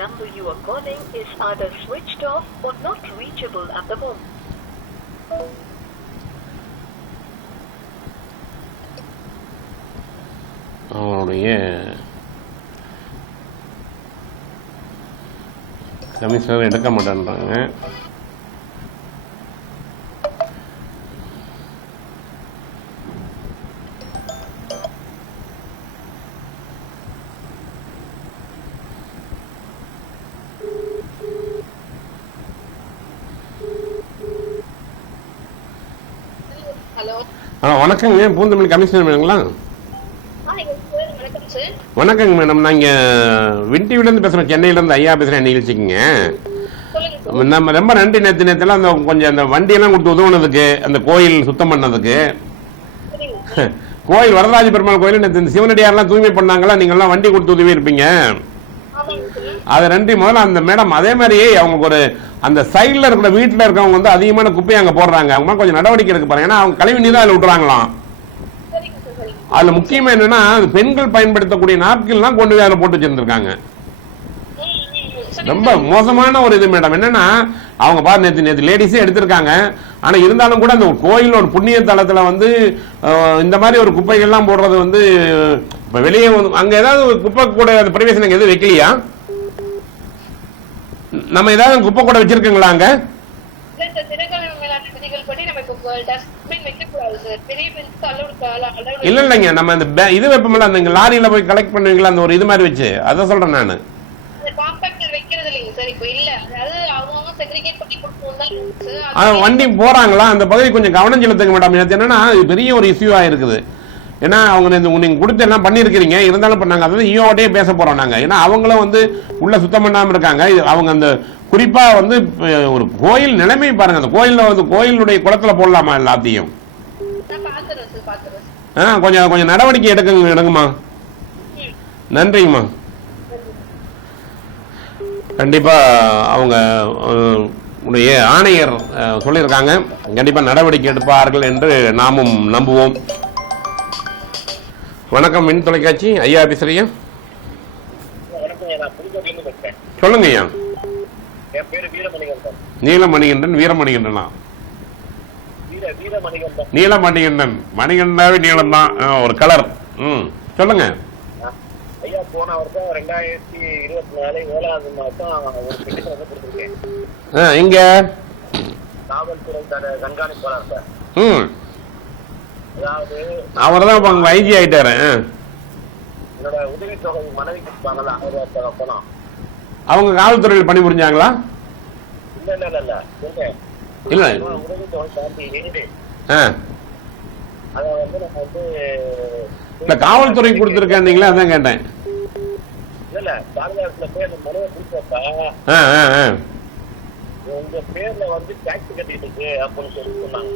number you are calling is either switched off or not reachable at the moment. அவருடைய கமிஷனர் எடுக்க மாட்டேன்றாங்க. வணக்கங்க, பூந்தமல்லி கமிஷனர் வேணுங்களா? வணக்கங்க மேடம், நான் இங்கே வின்டிவிலேருந்து பேசுகிறேன், சென்னையிலேருந்து ஐயா பேசுகிறேன் நிகழ்ச்சிக்குங்க. நம்ம ரொம்ப நன்றி. நேற்றுலாம் அந்த கொஞ்சம் அந்த வண்டியெல்லாம் கொடுத்து உதவுனதுக்கு, அந்த கோயில் சுத்தம் பண்ணதுக்கு. கோயில் வரதராஜ பெருமாள் கோயில் நேற்று சிவனடியாரெலாம் தூய்மை பண்ணாங்களா, நீங்கள்லாம் வண்டி கொடுத்து உதவி இருப்பீங்க. அது நன்றி. முதல்ல அந்த மேடம் அதே மாதிரியே அவங்களுக்கு ஒரு அந்த சைடில் இருக்கிற வீட்டில் இருக்கவங்க வந்து அதிகமான குப்பையை அங்கே போடுறாங்க. அவங்க கொஞ்சம் நடவடிக்கை எடுக்க பாருங்க. ஏன்னா அவங்க கழிவு நீர் தான் அதில் விட்டுறாங்களாம். அதில் முக்கியமாக என்னன்னா பெண்கள் பயன்படுத்தக்கூடிய நாட்கள்லாம் கொண்டு போய் அதில் போட்டு வச்சிருந்துருக்காங்க. ரொம்ப மோசமான ஒரு இது மேடம். என்னன்னா அவங்க பாரு நேற்று லேடிஸே எடுத்திருக்காங்க. ஆனால் இருந்தாலும் கூட அந்த கோயில் ஒரு புண்ணிய தலத்தில் வந்து இந்த மாதிரி ஒரு குப்பைகள்லாம் போடுறது வந்து இப்போ வெளியே அங்கே ஏதாவது குப்பை கூட அந்த பரிவேஷன் எதுவும் வைக்கலையா? நம்ம ஏதாவது குப்பை கூட வச்சிருக்கீங்களா அங்க? இல்ல இல்லைங்க, நம்ம அந்த இது வைப்போம்ல, அந்த லாரியில போய் கலெக்ட் பண்ணுவீங்களா, அந்த ஒரு இது மாதிரி வச்சு, அதான் சொல்றேன் நானு. வண்டி போறாங்களா அந்த பகுதி கொஞ்சம் கவனம் செலுத்துங்க மேடம். என்னன்னா பெரிய ஒரு இஷ்யூ ஆயிருக்குது. ஏன்னா அவங்க நீங்க கொடுத்து எல்லாம் பண்ணிருக்கீங்க, இருந்தாலும் பண்ணாங்க. அதாவது ஈயோட்டே பேச போறோம் நாங்க. ஏன்னா அவங்களும் வந்து உள்ள சுத்தம் பண்ணாம இருக்காங்க. அவங்க அந்த குறிப்பா வந்து ஒரு கோயில் நிலைமை பாருங்க. அந்த கோயில்ல வந்து கோயிலுடைய குளத்துல போடலாமா எல்லாத்தையும்? கொஞ்சம் கொஞ்சம் நடவடிக்கை எடுங்கம்மா. நன்றிங்கம்மா. கண்டிப்பா அவங்க உடைய ஆணையர் சொல்லியிருக்காங்க, கண்டிப்பா நடவடிக்கை எடுப்பார்கள் என்று நாமும் நம்புவோம். வணக்கம், மின் தொலைக்காட்சி ஐயா பேசுறியா? வணக்கம், நான் புதுக்கோட்டையிலிருந்து பேசுறேன். சொல்லுங்க ஐயா. என் பேரு வீரமணிகண்டன். நீலமணிகண்டன், வீரமணிகண்டனா? வீரமணிகண்டன். நீலமணிகண்டன், மணிகண்டாவே நீளம் தான், ஒரு கலர். சொல்லுங்க ஐயா. போன வருஷம் 2024 7வது மாசம் ஒரு பெட்டிஷன் வந்து கொடுத்துருக்கேன். எங்க? காவல்துறை கண்காணிப்பாளர் சார். அதாவது அவர் தான் இப்ப ஐஜி ஆயிட்டாரு. என்னோட உதவித்தொகை மனைவிக்கு இருப்பாங்கல்ல, 1000 ரூபாய் பணம். அவங்க காவல்துறையில் பணிபுரிஞ்சாங்களா? இல்ல இல்ல உதவித்தொகை தாண்டி அதை வந்து நம்ம வந்து இல்ல காவல்துறை கொடுத்துருக்கீங்களா? அதான் கேட்டேன். இல்ல பாதுகாப்புல போய் அந்த மனுவை கொடுத்தா உங்க பேர்ல வந்து டாக்ஸ் கட்டிட்டு இருக்கு அப்படின்னு சொல்லி சொன்னாங்க.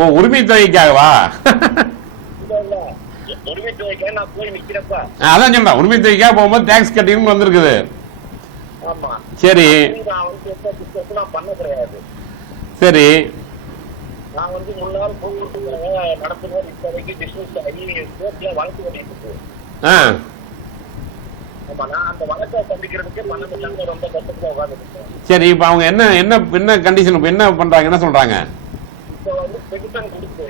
ஓ, உரிமை தொகைக்காகவா? உரிமை தொகைக்காக நான் போய் நிக்கிறப்ப அதான் சொல்றேன், உரிமை தொகைக்காக போகும்போது டாக்ஸ் கட்டின்னு வந்திருக்குது. ஆமா, சரி. நான் வந்து நான் பண்ண கிடையாது. சரி, நான் வந்து முன்னாள் போக்குவரத்து நடத்துவோம். இப்போதைக்கு டிஸ்மிஸ் ஆகி கோர்ட்ல வழக்கு ஓட்டிட்டு இருக்கு. ஆமா, நான் அந்த வழக்கை சந்திக்கிறதுக்கு பணம் இல்லாம ரொம்ப கஷ்டத்துல உட்காந்துருக்கேன். சரி. இப்ப அவங்க என்ன என்ன என்ன கண்டிஷன், இப்ப என்ன பண்றாங்க, என்ன சொல்றாங்க? இப்ப வந்து பெட்டிஷன் கொடுத்து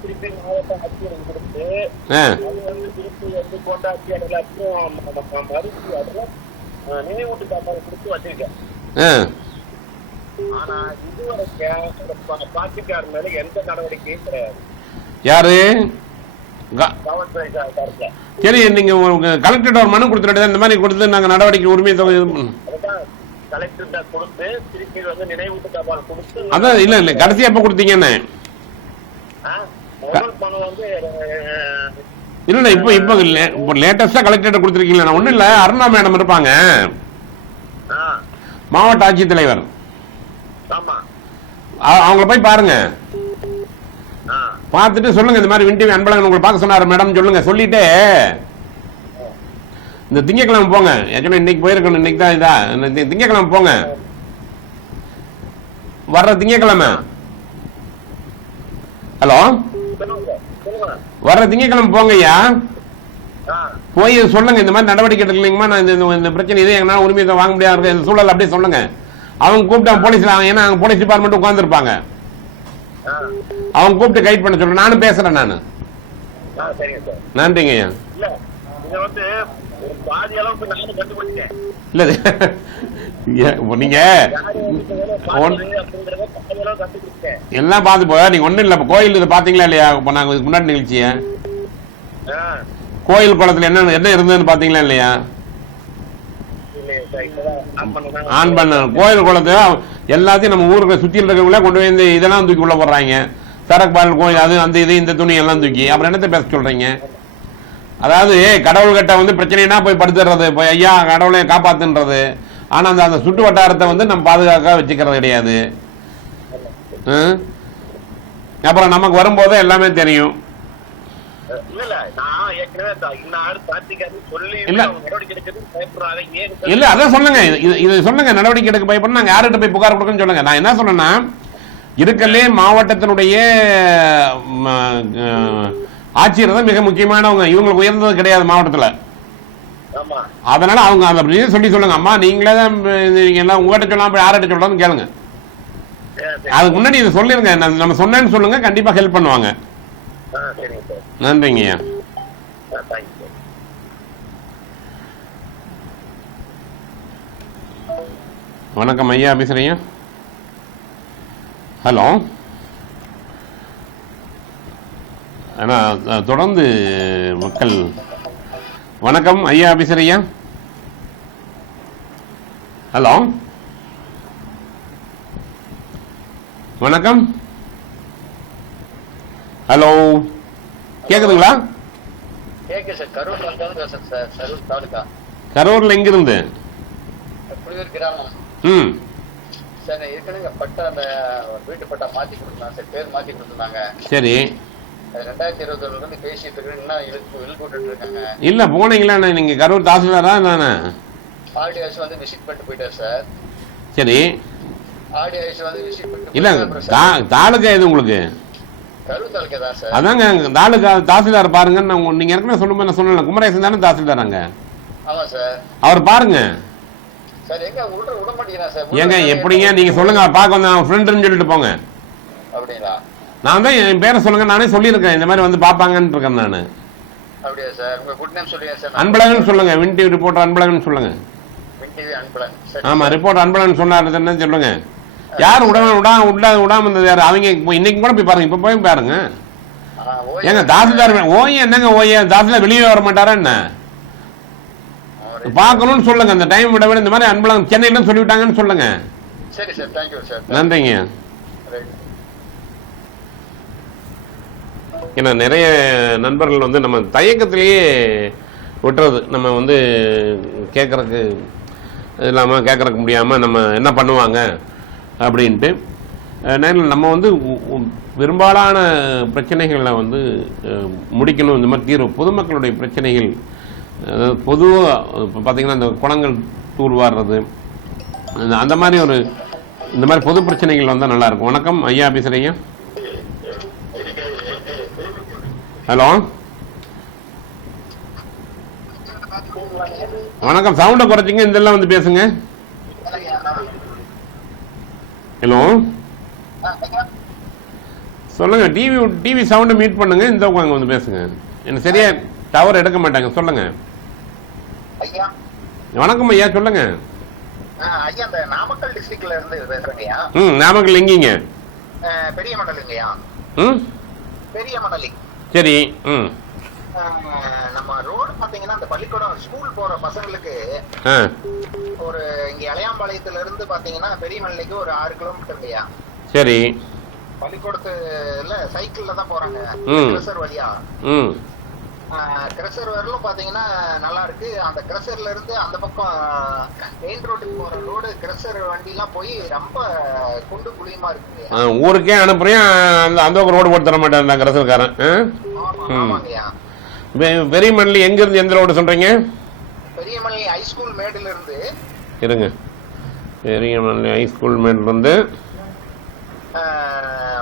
திருப்பி மாவட்ட ஆட்சியருக்கு கொடுத்து அது வந்து திருப்பி வந்து கொண்டாட்சி எல்லாத்தையும் மறுத்து அதெல்லாம் நினைவூட்டு காப்பாடு கொடுத்து வச்சிருக்கேன். ஆனா இதுவரைக்கும் பாட்டிக்கார் மேல எந்த நடவடிக்கையும் கிடையாது. யாரு? காவல்துறை தரப்புல. சரி, நீங்க கலெக்டர் ஒரு மனு கொடுத்துட்டு இந்த மாதிரி கொடுத்து நாங்க நடவடிக்கை உரிமை தொகை அதுதான் கலெக்டர் கொடுத்து திருப்பி வந்து நினைவூட்டு காப்பாடு கொடுத்து. அதான் இல்ல இல்ல கடைசி எப்ப கொடுத்தீங்கன்னு? முதல் பணம் வந்து இல்ல இப்ப இப்ப லேட்டஸ்டா கலெக்டர் கொடுத்துருக்கீங்களா? ஒண்ணும் இல்ல, அருணா மேடம் இருப்பாங்க, மாவட்ட ஆட்சித்தலைவர். அவங்கள போய் பாருங்க, பார்த்துட்டு சொல்லுங்க இந்த மாதிரி வின்டிவி அன்பழகன் உங்களை பார்க்க சொன்னாரு மேடம் சொல்லுங்க. சொல்லிட்டு இந்த திங்கக்கிழமை போங்க. ஆக்சுவலா இன்னைக்கு போயிருக்கணும், இன்னைக்கு தான் இதா, திங்கக்கிழமை போங்க, வர்ற திங்கக்கிழமை. ஹலோ, வர்ற திங்கக்கிழமை போங்க ஐயா. போய் சொல்லுங்க இந்த மாதிரி நடவடிக்கை எடுக்கலைங்கம்மா, நான் இந்த பிரச்சனை இதே எங்கன்னா உரிமையை வாங்க முடியாது இந்த சூழல் அப்படியே சொல்லுங்க. அவங்க கூப்பிட்டு போலீஸ்ல, ஏன்னா அவங்க போலீஸ் டிபார்ட்மெண்ட் உட்கார்ந்து இருப்பாங்க, அவங்க கூப்பிட்டு கைட் பண்ண சொல்றேன். நானும் பேசுறேன். நானு நன்றிங்க ஐயா. இல்ல நீங்க எல்லாம் பார்த்து போய் நீங்க ஒண்ணும் இல்ல. கோயில் இதை பாத்தீங்களா இல்லையா? இப்ப நாங்க இதுக்கு முன்னாடி நிகழ்ச்சிய கோயில் குளத்துல என்ன என்ன இருந்ததுன்னு பாத்தீங்களா இல்லையா? ஆன் பண்ண கோயில் குளத்தை எல்லாத்தையும் நம்ம ஊருக்கு சுத்தி இருக்கவங்கள கொண்டு போய் இந்த இதெல்லாம் தூக்கி உள்ள போடுறாங்க. சரக்கு பால் கோயில் அது அந்த இது இந்த துணி எல்லாம் தூக்கி அப்புறம் என்னத்தை பேச சொல்றீங்க? அதாவது கடவுள் கிட்ட வந்து பிரச்சனைனா போய் படுத்துறது, போய் ஐயா கடவுளை காப்பாத்துன்றது. ஆனா அந்த சுற்று வட்டாரத்தை வந்து நம்ம பாதுகாக்க வச்சுக்கிறது கிடையாது. அப்புறம் நமக்கு வரும்போது எல்லாமே தெரியும். இல்ல அதான் சொல்லுங்க, இது சொல்லுங்க, நடவடிக்கை எடுக்க பயப்பட நாங்க யார்கிட்ட போய் புகார் கொடுக்கணும்னு சொல்லுங்க. நான் என்ன சொன்னேன்னா, இருக்கலே மாவட்டத்தினுடைய ஆட்சியர் தான் மிக முக்கியமானவங்க. இவங்களுக்கு உயர்ந்தது கிடையாது மாவட்டத்துல. அதனால அவங்க அதை சொல்லி சொல்லுங்க, அம்மா நீங்களே தான் எல்லாம் உங்ககிட்ட சொல்லாம யார்கிட்ட சொல்றான்னு கேளுங்க. அதுக்கு முன்னாடி இதை சொல்லிருங்க, நம்ம சொன்னேன்னு சொல்லுங்க, கண்டிப்பா ஹெல்ப் பண்ணுவாங்க. நன்றிங்க ஐயா. வணக்கம் ஐயா பேசுறீங்க. ஹலோ, ஆனா தொடர்ந்து மக்கள். வணக்கம் ஐயா பேசுறியா? ஹலோ, வணக்கம். ஹலோ, கேக்குதுங்களா? கரூர்ல எங்க இருந்து? சார் ஏற்கனவே பட்டா அந்த வீட்டு பட்டா மாத்தி கொடுத்தாங்க சார், பேர் மாத்தி கொடுத்துருந்தாங்க. சரி, 2021 இருந்து பேசிட்டு இருக்கேன், இன்னும் இழுத்து இருக்காங்க. இல்ல போனீங்களா நீங்க? கரூர் தாசில்தாரா? நானே ஆர்டிஎஸ் வந்து விசிட் பண்ணிட்டு போயிட்டார் சார். சரி, ஆர்டிஎஸ் வந்து விசிட் பண்ணிட்டு இல்ல தாலுகா எது உங்களுக்கு? கரூர் தாலுக்கா தான் சார். அதாங்க தாலுகா தாசில்தார் பாருங்கன்னு நீங்க ஏற்கனவே சொல்லும்போது நான் சொன்னேன், குமரேசன் தானே தாசில்தார் அங்க? ஆமா சார். அவர் பாருங்க சார். எங்க விட மாட்டேங்கிறேன் சார். ஏங்க எப்படிங்க நீங்க சொல்லுங்க, அவர் பார்க்க வந்து ஃப்ரெண்டுன்னு சொல்லிட்டு போங்க. அப்படிங்களா? நான் தான் என் பேரை சொல்லுங்க, நானே சொல்லியிருக்கேன் இந்த மாதிரி வந்து பார்ப்பாங்கன்னு இருக்கேன் நான். அப்படியா சார்? உங்க குட் நேம் சொல்லுங்க சார். அன்பழகன் சொல்லுங்க, வின் டிவி ரிப்போர்ட்டர் அன்பழகன் சொல்லுங்க. Win TV Anbazhagan. ஆமா, ரிப்போர்ட் அன்பழகன் சொன்னாரு என்ன சொல்லுங்க. யார் விடாம இருந்தது யாரு? அவங்க இன்னைக்கு கூட போய் பாருங்க, இப்ப போய் பாருங்க. ஏங்க தாசில்தார் ஓய்ய என்னங்க ஓய்ய தாசில்தார் வெளியே வர மாட்டாரா என்ன? பார்க்கணும்னு சொல்லுங்க. அந்த டைம் விட இந்த மாதிரி அன்பழகன் சென்னையில சொல்லிவிட்டாங்கன்னு சொல்லுங்க. சரி சார். Thank you sir. நன்றிங்க. ஏன்னா நிறைய நண்பர்கள் வந்து நம்ம தயக்கத்திலேயே விட்டுறது, நம்ம வந்து கேட்கறதுக்கு இல்லாமல் கேட்கறதுக்கு முடியாமல் நம்ம என்ன பண்ணுவாங்க அப்படின்ட்டு. நேரில் நம்ம வந்து பெரும்பாலான பிரச்சனைகளை வந்து முடிக்கணும். இந்த மாதிரி தீர்வு பொதுமக்களுடைய பிரச்சனைகள், பொதுவாக இப்போ பார்த்தீங்கன்னா இந்த குளங்கள் தூர்வாடுறது, அந்த மாதிரி இந்த மாதிரி பொது பிரச்சனைகள் வந்தால் நல்லாயிருக்கும். வணக்கம் ஐயா, பேசுகிறீங்க. ஹலோ வணக்கம். சவுண்டை குறைச்சிங்க, இதெல்லாம் வந்து பேசுங்க. ஹலோ சொல்லுங்க. டிவி சவுண்டை மியூட் பண்ணுங்க, இந்த உட்காங்க வந்து பேசுங்க. எனக்கு சரியா டவர் எடுக்க மாட்டாங்க. சொல்லுங்க. வணக்கம் ஐயா, சொல்லுங்க. ஐயா, இந்த நாமக்கல் டிஸ்ட்ரிக்ட்ல இருந்து பேசுறேங்கய்யா. நாமக்கல் எங்கீங்க? பெரிய மண்டலிங்கய்யா. பெரிய மண்டலி. சரி. நம்ம ரோடு பாத்தீங்கன்னா அந்த பள்ளிக்கூடம் ஸ்கூல் போற பசங்களுக்கு ஒரு இங்க இளையாம்பாளையத்துல இருந்து பாத்தீங்கன்னா பெரிய மண்டலிக்கு ஒரு 6 கிலோமீட்டர் இல்லையா? சரி. பள்ளிக்கூடத்துல சைக்கிள்ல தான் போறாங்க கிரசர் வழியா. கிரசர் வரலும் பாத்தீங்கன்னா நல்லா இருக்கு. அந்த கிரசர்ல இருந்து அந்த பக்கம் மெயின் ரோட்டுக்கு போற ரோடு கிரசர் வண்டி எல்லாம் போய் ரொம்ப குண்டு குழியுமா இருக்கு. ஊருக்கே அனுப்புறேன், அந்த பக்கம் ரோடு போட்டு தர மாட்டேன் கிரசர்காரன். பெரிய மல்லி எங்க இருந்து எந்த ரோடு சொல்றீங்க? பெரிய மல்லி ஹைஸ்கூல் மேடுல இருந்து. இருங்க. பெரிய மல்லி ஹைஸ்கூல் மேடுல இருந்து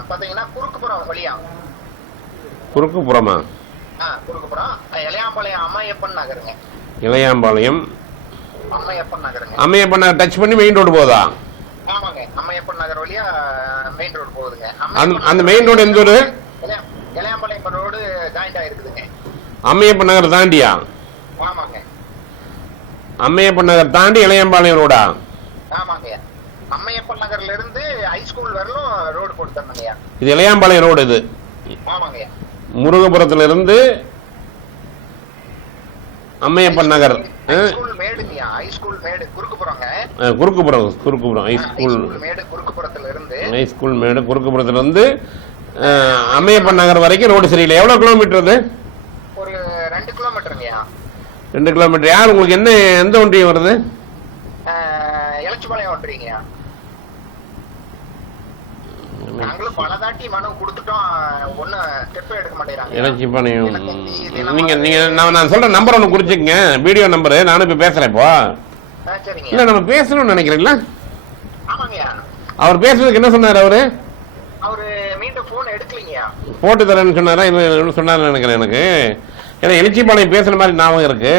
பாத்தீங்கன்னா குறுக்குப்புறம் வழியா. குறுக்குப்புறமா? குறுக்குப்புறம் இளையாம்பாளையம் அம்மையப்பன் நகருங்க. இளையாம்பாளையம் அம்மையப்பன் நகருங்க. அம்மையப்பன் நகர் டச் பண்ணி மெயின் ரோடு போதா? ஆமாங்க, அம்மையப்பன் நகர் வழியா மெயின் ரோடு போகுதுங்க. அந்த மெயின் ரோடு எந்த ஊரு? இளையாம்பாளையம் ரோடு ஜாயிண்ட் ஆயிருக்குதுங்க. அம்மையப்பன் நகர் தாண்டியா? ஆமாங்க. அம்மையப்பன் நகர் தாண்டி இளையாம்பாளையம் ரோடா? ஆமாங்க. அம்மையப்பன் நகர்ல இருந்து ஹைஸ்கூல் வரலும் ரோடு போட்டு தரணுங்கய்யா. இது இளையாம்பாளையம் ரோடு. இது ஆமாங்க. முருகபுரத்துல இருந்து அம்மையப்பன் நகர் ஹைஸ்கூல் மேடுங்கய்யா. ஹைஸ்கூல் மேடு குறுக்குப்புறங்க. குறுக்குப்புறம் ஹைஸ்கூல் மேடு குறுக்குப்புறத்துல இருந்து. ஹைஸ்கூல் மேடு குறுக்குப்புறத்துல இருந்து அம்மையப்பன் நகர் வரைக்கும் ரோடு சரியில்லை. எவ்வளவு கிலோமீட்டர் அது? ஒரு 2 கிலோமீட்டருங்கய்யா. 2 கிலோமீட்டர். யார் உங்களுக்கு என்ன எந்த ஒன்றியம் வருது? எலச்சிபாளையம் ஒன்றியங்கய்யா. நாங்களும் பல தாட்டி மனு கொடுத்துட்டோம், ஒன்னும் ஸ்டெப் எடுக்க மாட்டேங்கிறாங்க. எலச்சிபாளையம் நீங்க நான் சொல்ற நம்பர் ஒன்று குறிச்சுக்கங்க, வீடியோ நம்பரு. நானும் இப்ப பேசுறேன் இப்போ. சரிங்க. இல்ல நம்ம பேசணும்னு நினைக்கிறீங்களா? ஆமாங்கய்யா. அவர் பேசுறதுக்கு என்ன சொன்னாரு? அவரு மீண்டும் போன் எடுக்கலீங்கய்யா. போட்டு தரேன்னு சொன்னாரா? இல்லை சொன்னாரு நினைக்கிறேன் எனக்கு. ஏன்னா எலச்சிபாளையம் பேசுற மாதிரி ஞாபகம் இருக்கு.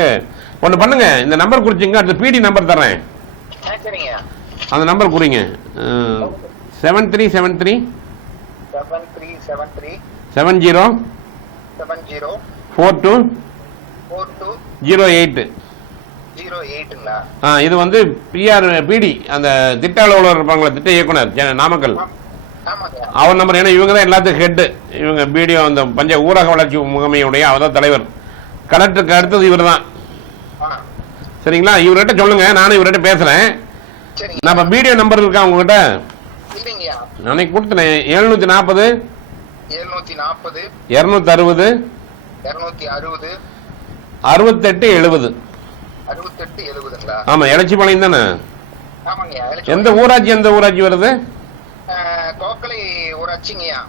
ஒன்று பண்ணுங்க, இந்த நம்பர் குறிச்சிங்க, அடுத்த பிடி நம்பர் தரேன். சரிங்க. அந்த நம்பர் குறிங்க. 7373 70 42 08. இது வந்து பிடி அந்த திட்ட அலுவலர் இருப்பாங்களா, திட்ட இயக்குனர் நாமக்கல், அவர் நம்பர். ஏன்னா இவங்க தான் எல்லாத்துக்கும் ஹெட். இவங்க பிடிஓ அந்த பஞ்ச ஊரக வளர்ச்சி முகமையுடைய அவர் தான் தலைவர். கலெக்டருக்கு அடுத்தது இவர் தான். சரிங்களா? இவர்கிட்ட சொல்லுங்க, நானும் இவர்கிட்ட பேசுறேன். நம்ம பிடிஓ நம்பர் இருக்கா உங்ககிட்ட? அன்னைக்கு கொடுத்தேன். 740 260 68 70. ஆமா, எலச்சிபாளையம் தானே? எந்த ஊராட்சி? எந்த ஊராட்சி வருது? கோக்கலை ஊராட்சிங்கய்யா.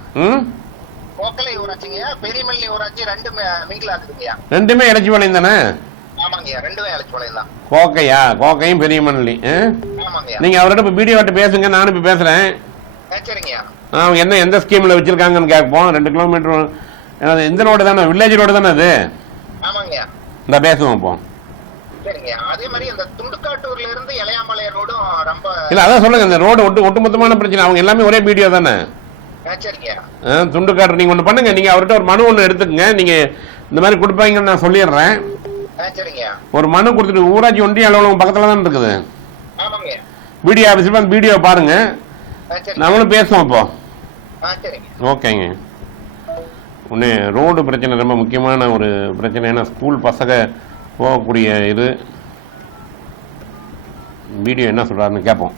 கோக்கலை ஊராட்சிங்கய்யா, பெரியமல்லி ஊராட்சி. ரெண்டுமே எலச்சிபாளையம் தானே? ஆமாங்கய்யா, ரெண்டுமே எலச்சிபாளையம் தான். கோக்கையா? கோக்கையும் பெரியமல்லி. ஆமாங்கய்யா. நீங்க அவர்கிட்ட இப்ப வீடியோ பேசுங்க, நானும் இப்ப பேசுறேன். சரிங்கய்யா. அவங்க என்ன எந்த ஸ்கீமில் வச்சுருக்காங்கன்னு கேட்போம். 2 கிலோமீட்டர் இந்த ரோடு தானே, வில்லேஜ் ரோடு தானே அது? ஆமாங்க. இந்த பேசுவோம் இப்போ. சரிங்க. அதே மாதிரி அந்த துண்டுக்காட்டூர்ல இருந்து இளையாமலை ரோடும் ரொம்ப இல்லை அதான் சொல்லுங்க, இந்த ரோடு ஒட்டுமொத்தமான பிரச்சனை. அவங்க எல்லாமே ஒரே வீடியோ தானே. சரிங்க. துண்டுக்காட்டு நீங்கள் ஒன்று பண்ணுங்க, நீங்கள் அவர்கிட்ட ஒரு மனு ஒன்று எடுத்துக்கங்க. நீங்கள் இந்த மாதிரி கொடுப்பாங்கன்னு நான் சொல்லிடுறேன். சரிங்க. ஒரு மனு கொடுத்துட்டு ஊராட்சி ஒன்றிய அலுவலகம் பக்கத்தில் தான் இருக்குது. ஆமாங்க. வீடியோ ஆஃபீஸில் அந்த வீடியோ பாருங்க, நம்மளும் பேசுவோம் இப்போ. சரிங்க. ஓகேங்க. ஒன்று ரோடு பிரச்சனை ரொம்ப முக்கியமான ஒரு பிரச்சனை. ஏன்னா ஸ்கூல் பசங்க போகக்கூடிய இது. வீடியோ என்ன சொல்கிறாருன்னு கேட்போம்.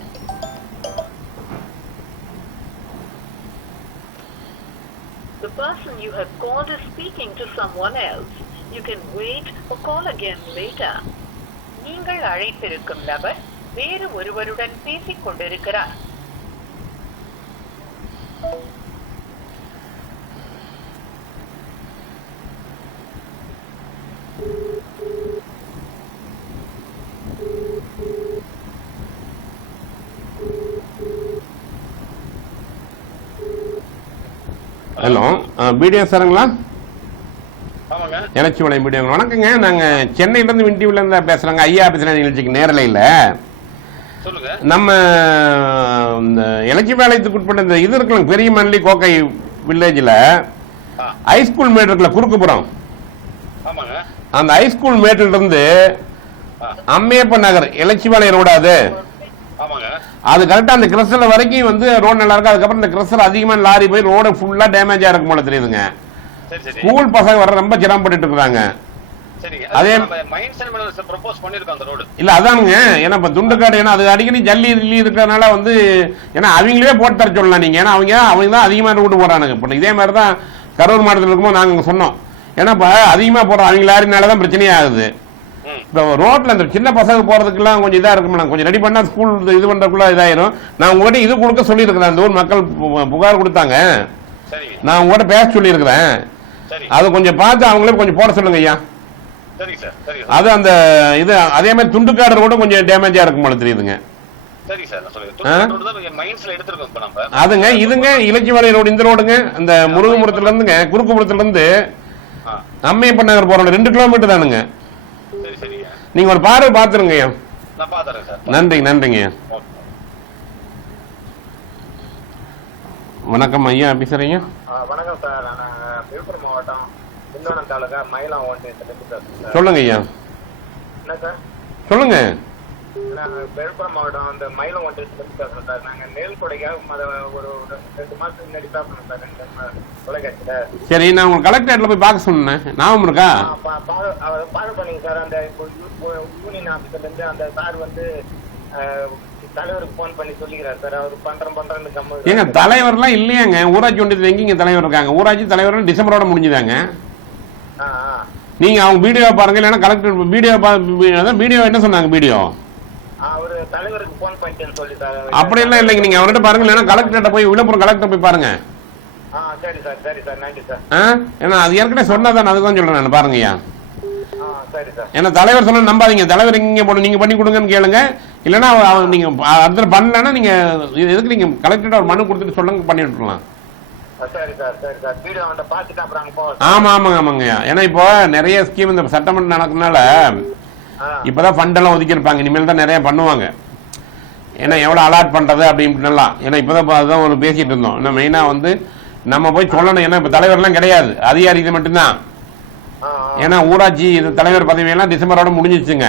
The person you have called is speaking to someone else. You can wait or call again later. நீங்கள் அழைத்திருக்கும் நபர் வேறு ஒருவருடன் பேசிக் கொண்டிருக்கிறார். ஹலோ, வீடியோ சாருங்களா? ஆமாங்க. எலச்சிபாளையம் வீடியோ. வணக்கங்க, நாங்கள் சென்னையிலேருந்து விண்டிவிலேருந்து பேசுகிறோங்க. ஐயா ஆஃபீஸில் நிகழ்ச்சிக்கு நேரலையில் சொல்லுங்க. நம்ம இந்த எலச்சிபாளையத்துக்கு உட்பட்ட இந்த இது இருக்குல்ல, பெரிய மல்லி கோக்கை வில்லேஜில் ஹைஸ்கூல் மேட் இருக்குல்ல, குறுக்குப்புறம். ஆமாங்க. அந்த ஹைஸ்கூல் மேட்டிலிருந்து அம்மையப்ப நகர் எலச்சிபாளையம் ரோடு அது. ஆமாங்க. அது கரெக்டாக அந்த கிறிஸ்டல் வரைக்கும் வந்து ரோடு நல்லா இருக்கு. அதுக்கப்புறம் இந்த கிறிஸ்டல் அதிகமாக லாரி போய் ரோடு ஃபுல்லாக டேமேஜாக இருக்கும் போல தெரியுதுங்க. ஸ்கூல் பசங்க வர ரொம்ப சிரமப்பட்டு இருக்காங்க. அதே இல்ல அதானுங்க, ஏன்னா இப்ப துண்டுக்காடு, ஏன்னா அது அடிக்கடி ஜல்லி இருக்கிறதுனால வந்து, ஏன்னா அவங்களே போட்டு தர சொல்லலாம் நீங்க. ஏன்னா அவங்க தான் அதிகமாக ரோடு போடுறானுங்க. இப்போ இதே மாதிரி தான் கரூர் மாவட்டத்தில் இருக்கும்போது நாங்கள் சொன்னோம். ஏன்னா இப்போ அதிகமாக போடுறோம் அவங்க லாரினால தான் பிரச்சனையே ஆகுது. இப்போ ரோட்ல இந்த சின்ன பசங்க போறதுக்குலாம் கொஞ்சம் இதாக இருக்குமா, கொஞ்சம் ரெடி பண்ணா ஸ்கூல் இது பண்றதுக்குள்ள இதாயிரும். நான் உங்ககிட்ட இது கொடுக்க சொல்லியிருக்கிறேன். அந்த ஊர் மக்கள் புகார் கொடுத்தாங்க, நான் உங்ககிட்ட பேச சொல்லியிருக்கிறேன். அதை கொஞ்சம் பார்த்து அவங்களே கொஞ்சம் போட சொல்லுங்க ஐயா. அது அந்த இது அதே மாதிரி துண்டுக்காடு ரோடு கொஞ்சம் டேமேஜா இருக்கும் போல தெரியுதுங்க. அதுங்க இதுங்க இலச்சிபாளையம் ரோடு, இந்த ரோடுங்க அந்த முருகபுரத்துல இருந்துங்க, குறுக்குபுரத்துல இருந்து அம்மையப்ப நகர் போற 2 கிலோமீட்டர் தானுங்க. நீங்க ஒரு பார்வை பாத்துருங்க ஐயா. நன்றிங்க. வணக்கம் ஐயா, ஆபீசர் ஐயா. வணக்கம் சார், நான் விழுப்புரம் மாவட்டம் திண்டிவனம் தாலுகா மயிலம் ஒன்றியத்திலிருந்து. சொல்லுங்க ஐயா. என்ன சார்? சொல்லுங்க. நாங்கள் விழுப்புரம் மாவட்டம் அந்த மயிலம் ஒன்றியத்திலிருந்து பேசுறோம் சார். நாங்கள் நெல் கொடைக்காக ஒரு 2 மாசத்துக்கு முன்னாடி பேசணும் சார் இந்த தொலைக்காட்சியில. சரி, நான் உங்களுக்கு கலெக்டரேட்ல போய் பார்க்க சொன்னேன், ஞாபகம் இருக்கா? பார்க்க பண்ணீங்க சார். அந்த யூனியன் ஆபீஸ்ல இருந்து அந்த சார் வந்து தலைவருக்கு போன் பண்ணி சொல்லிக்கிறார் சார். அவர் பண்றேன்னு எங்க தலைவர்லாம் இல்லையாங்க. ஊராட்சி ஒன்றியத்தில் எங்க தலைவர் இருக்காங்க? ஊராட்சி தலைவர் டிசம்பரோட முடிஞ்சுதாங்க. நீங்க அவங்க வீடியோ பாருங்க, இல்லைன்னா கலெக்டர் வீடியோ என்ன சொன்னாங்க? வீடியோ அவரு தலைவருக்கு போன் பண்ணிட்டேன்னு சொல்லி சார். அப்படி எல்லாம் இல்லைங்க, நீங்க அவர்கிட்ட பாருங்க, இல்லைன்னா கலெக்டர்கிட்ட போய் விழுப்புரம் கலெக்டர் போய் பாருங்க. சரி சார், சரி சார், நன்றி சார். ஏன்னா அது ஏற்கனவே சொன்னதான், அதுதான் சொல்றேன் நான். பாருங்க ஐயா, சரி சார். ஏன்னா தலைவர் சொன்ன நம்பாதீங்க. தலைவர் இங்க போட நீங்க பண்ணி கொடுங்கன்னு கேளுங்க, இல்லைன்னா நீங்க அடுத்த பண்ணலன்னா நீங்க எதுக்கு நீங்க கலெக்டர் ஒரு மனு கொடுத்துட்டு சொல்லுங்க, பண்ணி விட்டுலாம். சரி சார், சரி சார். வீடியோ வந்து பார்த்துட்டு அப்புறம் அங்க போவோம். ஆமாங்க. ஏன்னா இப்போ நிறைய ஸ்கீம் இந்த சட்டமன்றம் நடக்கிறதுனால இப்பதான் ஃபண்ட் எல்லாம் ஒதுக்கி இருப்பாங்க. இனிமேல் தான் நிறைய பண்ணுவாங்க. ஏன்னா எவ்வளவு அலாட் பண்றது அப்படின்ட்டுலாம். ஏன்னா இப்பதான் ஒரு பேசிட்டு இருந்தோம். ஏன்னா மெயினா வந்து நம்ம போய் சொல்லணும். ஏன்னா இப்ப தலைவர்லாம் கிடையாது, அதிகாரி இது மட்டும்தான். ஏன்னா ஊராட்சி தலைவர் பதவியெல்லாம் டிசம்பரோட முடிஞ்சிச்சுங்க.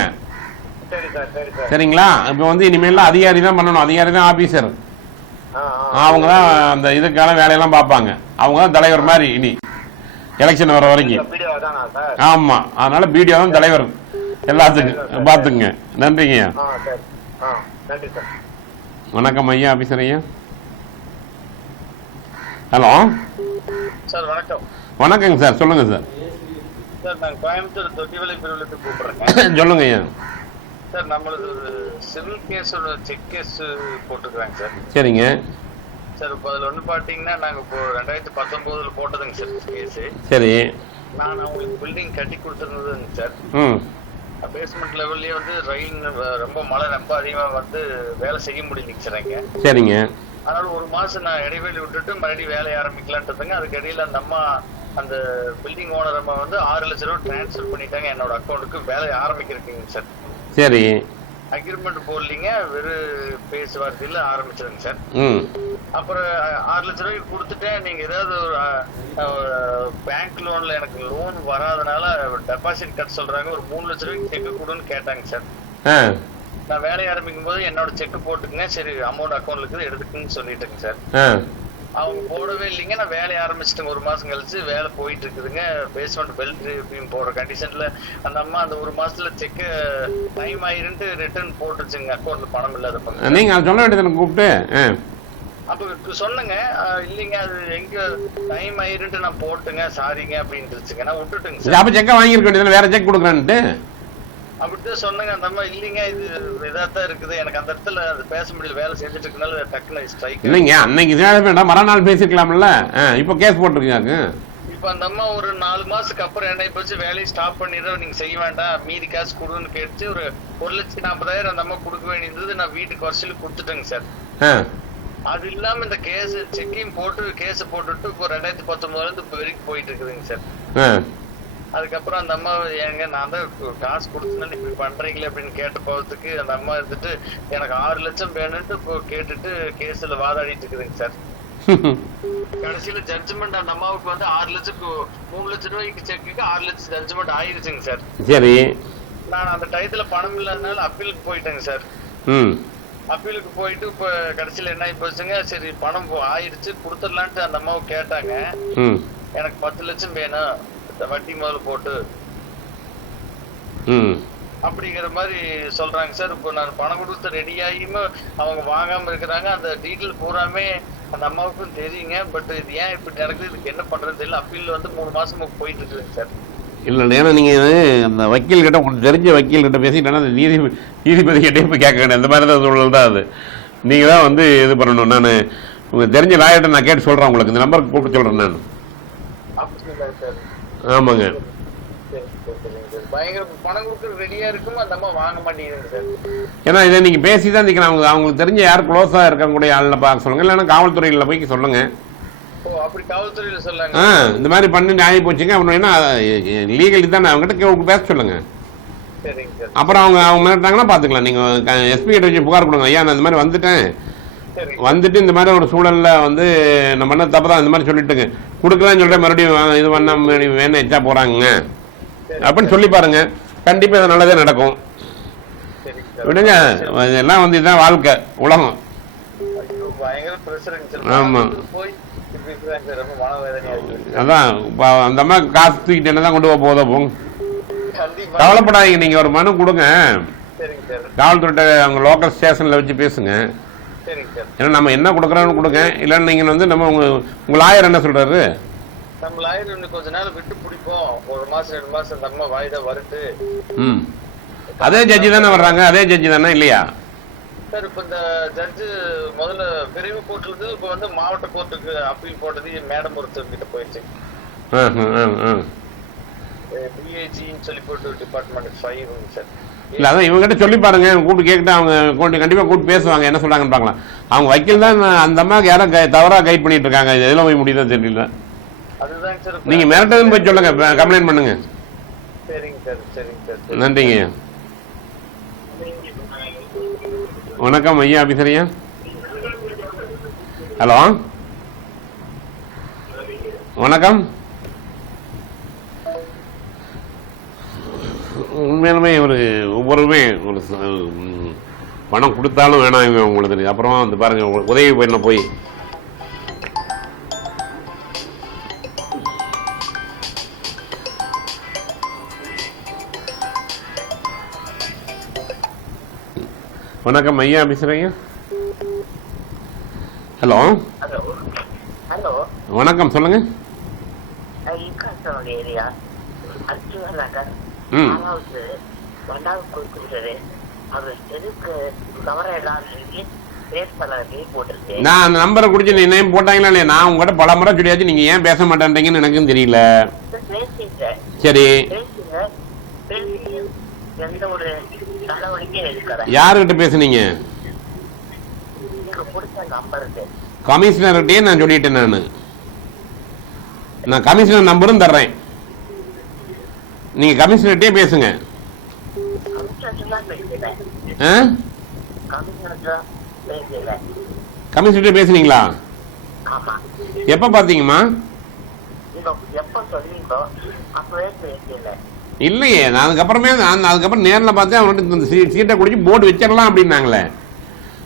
சரிங்களா? இப்ப வந்து இனிமேல் அதிகாரி தான் பண்ணணும். அதிகாரி தான் ஆபீசர். அவங்க தான் அந்த இதுக்கான வேலையெல்லாம் பார்ப்பாங்க. அவங்க தான் தலைவர் மாதிரி இனி எலெக்ஷன் வர வரைக்கும். ஆமா, அதனால பிடிஓ தான் தலைவர் எல்லாத்துக்கும். பாத்துங்க. நன்றிங்க. வணக்கம் ஐயா, ஆபீசர் ஐயா. ஹலோ சார், வணக்கம். வணக்கங்க சார், சொல்லுங்க சார். சார், நான் கோயம்புத்தூர் தொட்டிவலை பிரிவுலேருந்து கூப்பிடுறேங்க. சொல்லுங்க ஐயா. சார், நம்மளது சிவில் கேஸோட செக் கேஸ் போட்டுருக்காங்க சார். சரிங்க சார். இப்போ அதில் ஒன்று பார்த்தீங்கன்னா நாங்கள் இப்போ 2019 போட்டதுங்க சார் கேஸு. சரி. நான் அவங்களுக்கு பில்டிங் கட்டி கொடுத்துருந்ததுங்க சார். பேஸ்மெண்ட் லெவல்லயே வந்து ரயில் ரொம்ப மழை ரொம்ப அதிகமா வந்து வேலை செய்ய முடியலைங்க சார் அங்க. சரிங்க. அதனால ஒரு மாசம் நான் இடைவெளி விட்டுட்டு மறுபடியும் வேலையை ஆரம்பிக்கலான்ட்டுங்க. அதுக்கு இடையில அந்த அம்மா அந்த பில்டிங் ஓனர் அம்மா வந்து 6 லட்சம் ரூபாய் டிரான்ஸ்ஃபர் பண்ணிட்டாங்க என்னோட அக்கௌண்ட்டுக்கு. வேலையை ஆரம்பிக்கிறீங்க சார். சரி. அக்ரிமெண்ட் போடலீங்க, வெறும் பேச்சுவார்த்தையில ஆரம்பிச்சதுங்க சார். அப்புறம் 6 லட்சம் ரூபாய்க்கு கொடுத்துட்டேன். நீங்க ஏதாவது ஒரு பேங்க் லோன்ல எனக்கு லோன் வராதனால டெபாசிட் கட்ட சொல்றாங்க, ஒரு 3 லட்சம் ரூபாய்க்கு செக் கொடுன்னு கேட்டாங்க சார். நான் வேலையை ஆரம்பிக்கும் போது என்னோட செக் போட்டுக்குங்க, சரி அமௌண்ட் அக்கௌண்ட்ல இருக்குது எடுத்துக்குன்னு சொல்லிட்டுங்க சார். அவங்க போடவே இல்லைங்க. நான் வேலையை ஆரம்பிச்சிட்டேங்க. ஒரு மாசம் கழிச்சு வேலை போயிட்டு இருக்குதுங்க. பேஸ்மெண்ட் பெல்ட் அப்படின்னு போடுற கண்டிஷன்ல அந்த அம்மா அந்த ஒரு மாசத்துல செக் டைம் ஆயிருன்ட்டு ரிட்டர்ன் போட்டுருச்சுங்க அக்கௌண்ட்ல பணம் இல்லாத. நீங்க சொல்ல வேண்டியது கூப்பிட்டு அப்ப சொன்னங்க, இல்லைங்க அது எங்க டைம் ஆயிருன்ட்டு நான் போட்டுங்க, சாரிங்க அப்படின்ட்டுருச்சுங்க. நான் விட்டுட்டுங்க சார். அப்ப செக்க வாங்கிருக்க வேண்டியது, வேற செக் கொடுக்குறான்ட்டு அப்படித்தான் சொன்னங்க. அந்த அம்மா இல்லைங்க இது இதாத்தான் இருக்குது, எனக்கு அந்த இடத்துல அது பேச முடியல, வேலை செஞ்சுட்டு இருக்கனால டக்குன்னு ஸ்ட்ரைக். இல்லைங்க அன்னைக்கு வேண்டாம், மறுநாள் பேசிருக்கலாம்ல. இப்ப கேஸ் போட்டிருக்காங்க. இப்ப அந்த அம்மா ஒரு 4 மாசத்துக்கு அப்புறம் என்ன போச்சு, வேலையை ஸ்டாப் பண்ணிடுறோம், நீங்க செய்ய வேண்டாம், மீதி காசு கொடுன்னு கேட்டு ஒரு 1,40,000 அந்த அம்மா கொடுக்க வேண்டியது. நான் வீட்டுக்கு வருஷத்துல கொடுத்துட்டேங்க சார். அது இல்லாம இந்த கேஸ் செக்கையும் போட்டு கேஸ் போட்டுட்டு இப்போ 2019 இருந்து இப்போ வரைக்கும் போயிட்டு இருக்குதுங்க சார். அதுக்கப்புறம் அந்த அம்மா ஏங்க நான் தான் காசு கொடுத்தேன்னு இப்படி பண்றீங்களே அப்படின்னு கேட்ட போகிறதுக்கு அந்த அம்மா இருந்துட்டு எனக்கு 6 லட்சம் வேணும்ட்டு இப்போ கேட்டுட்டு கேஸ்ல வாதாடிட்டு இருக்குதுங்க சார். கடைசியில ஜட்ஜ்மெண்ட் அந்த அம்மாவுக்கு வந்து 6 லட்சத்துக்கு 3 லட்சம் ரூபாய்க்கு செக்குக்கு 6 லட்சம் ஜட்ஜ்மெண்ட் ஆயிருச்சுங்க சார். சரி. நான் அந்த டயத்துல பணம் இல்லாதனால அப்பீலுக்கு போயிட்டேங்க சார். அப்பீலுக்கு போயிட்டு இப்ப கடைசியில என்ன ஆகி போச்சுங்க, சரி பணம் ஆயிருச்சு கொடுத்துடலான்ட்டு அந்த அம்மாவை கேட்டாங்க. எனக்கு 10 லட்சம் வேணும் வட்டி முதல்ல போட்டு அப்படிங்கிற மாதிரி சொல்றாங்க சார். இப்போ நான் பணம் கொடுத்து ரெடி ஆகியுமே அவங்க வாங்காம இருக்கிறாங்க. அந்த டீட்டெயில் பூராமே அந்த அம்மாவுக்கும் தெரியுங்க. பட் இது ஏன் இப்படி நடக்குது, இதுக்கு என்ன பண்றது தெரியல. அப்பீல் வந்து 3 மாசமா போயிட்டு இருக்குதுங்க சார். இல்லை, ஏன்னா நீங்கள் அந்த வக்கீல் கிட்ட உங்களுக்கு தெரிஞ்ச வக்கீல் கிட்ட பேசிட்டேன்னா அந்த நீதிபதி கிட்டே போய் கேட்க வேண்டிய அந்த மாதிரி தான் சூழல் தான் அது. நீங்கள் தான் வந்து இது பண்ணணும். நான் உங்களுக்கு தெரிஞ்ச லாயர்கிட்ட நான் கேட்டு சொல்கிறேன், உங்களுக்கு இந்த நம்பருக்கு கூப்பிட்டு சொல்கிறேன் நான். ஆமாங்க. பயங்கர பணம் கொடுக்க ரெடியா இருக்கும், அந்த அம்மா வாங்க மாட்டேங்குது சார். ஏன்னா இதை நீங்கள் பேசி தான் நிற்கிறேன். அவங்களுக்கு தெரிஞ்ச யார் க்ளோஸாக இருக்கக்கூடிய ஆளில் பார்க்க சொல்லுங்கள், இல்லைன்னா காவல்துறையில் போய் சொல்லுங்கள். அப்படி காவல்துறையில சொல்லாங்க. இந்த மாதிரி பண்ணி ஆகி போச்சுங்க. அப்புறம் என்ன லீகலி தானே அவங்ககிட்ட பேச சொல்லுங்க. அப்புறம் அவங்க மிரட்டாங்கன்னா பார்த்துக்கலாம். நீங்கள் எஸ்பி கிட்ட வச்சு புகார் கொடுங்க, ஐயா நான் இந்த மாதிரி வந்துட்டு இந்த மாதிரி ஒரு சூழல்ல வந்து நம்ம பண்ண தப்பு தான், இந்த மாதிரி சொல்லிட்டுங்க கொடுக்கலான்னு சொல்லிட்டு மறுபடியும் இது பண்ண வேணும் எச்சா போறாங்க அப்படின்னு சொல்லி பாருங்க. கண்டிப்பா இது நல்லதே நடக்கும். விடுங்க, இதெல்லாம் வந்து இதுதான் வாழ்க்கை, உலகம். ஆமா, அதான் அந்த அம்மா காசு தூக்கிட்டு என்னதான் கொண்டு போக போதோ போங்க. கவலைப்படாதீங்க, நீங்க ஒரு மனு கொடுங்க, காவல்துறை அவங்க லோக்கல் ஸ்டேஷன்ல வச்சு பேசுங்க. ஏன்னா நம்ம என்ன கொடுக்குறோன்னு கொடுங்க, இல்லைன்னு நீங்க வந்து நம்ம உங்க லாயர் என்ன சொல்றாரு, நம்ம லாயர் கொஞ்ச நாள் விட்டு பிடிப்போம், 1 மாசம் 2 மாசம் அந்த அம்மா வாய்தா வருது. அதே ஜட்ஜி தானே வர்றாங்க, அதே ஜட்ஜி தானே இல்லையா சார்? இப்ப இந்த ஜட்ஜு முதல்ல பிரிவு கோர்ட்ல இருந்து இப்ப வந்து மாவட்ட கோர்ட்டுக்கு அப்பீல் போட்டது மேடம் ஒருத்தர் கிட்ட போயிடுச்சு. பிஏஜின்னு சொல்லி போட்டு டிபார்ட்மெண்ட் 5 சார். இல்ல அதான் இவங்ககிட்ட சொல்லி பாருங்க, கூப்பிட்டு கேட்டு அவங்க கண்டிப்பா கூப்பிட்டு பேசுவாங்க, என்ன சொல்றாங்கன்னு பாக்கலாம். அவங்க வக்கீல் தான் அந்த அம்மாவுக்கு யாரும் தவறா கைட் பண்ணிட்டு இருக்காங்க, எதுல போய் முடியுதா தெரியல. அதுதான் சார். நீங்க மிரட்டதுன்னு போய் சொல்லுங்க, கம்ப்ளைண்ட் பண்ணுங்க. சரிங்க சார், சரிங்க சார். நன்றிங்க. வணக்கம் ஐயா, ஆபீசரையா. ஹலோ வணக்கம். உண்மையிலுமே ஒவ்வொருமே ஒரு பணம் கொடுத்தாலும் வேணாம் உங்களுக்கு தெரியும். அப்புறம் அந்த பாருங்க உதவி பண்ண போய் வணக்கம் ஐயா, பேசுறீங்க. ஹலோ ஹலோ வணக்கம், சொல்லுங்க. ஏரியா அர்ஜுனா நகர் நான் அந்த நம்பரை குடிச்சு நீ நேம் போட்டாங்களா இல்லையா? நான் உங்ககிட்ட பல முறை சொல்லியாச்சு, நீங்க ஏன் பேச மாட்டேன்றீங்கன்னு எனக்கும் தெரியல. சரி எந்த ஒரு தலைவலிக்கும் இருக்கிறேன். யாருக்கிட்ட பேசுனீங்க? எனக்கு பிடிச்ச நம்பருக்கு கமிஷனர்கிட்டயே நான் சொல்லிட்டேன். நான் கமிஷனர் நம்பரும் தர்றேன், நீங்க கமிஷனர்கிட்டயே பேசுங்க. கமிஷனர் தான் பேசுகிறேன். ஆ? கமிஷனர் தான் பேசுகிறேன். கமிஷனர்கிட்ட பேசுனீங்களா? ஆமா. எப்ப பாத்தீங்கம்மா? நீங்க எப்ப சொல்றீங்களோ அப்பவே பேசுகிறேன். இல்லையே, நான் அதுக்கப்புறம் நேரில் பார்த்தேன். அவர்கிட்ட இந்த சீட்டை குடிச்சு போர்டு வச்சிடலாம் அப்படின்னாங்களே.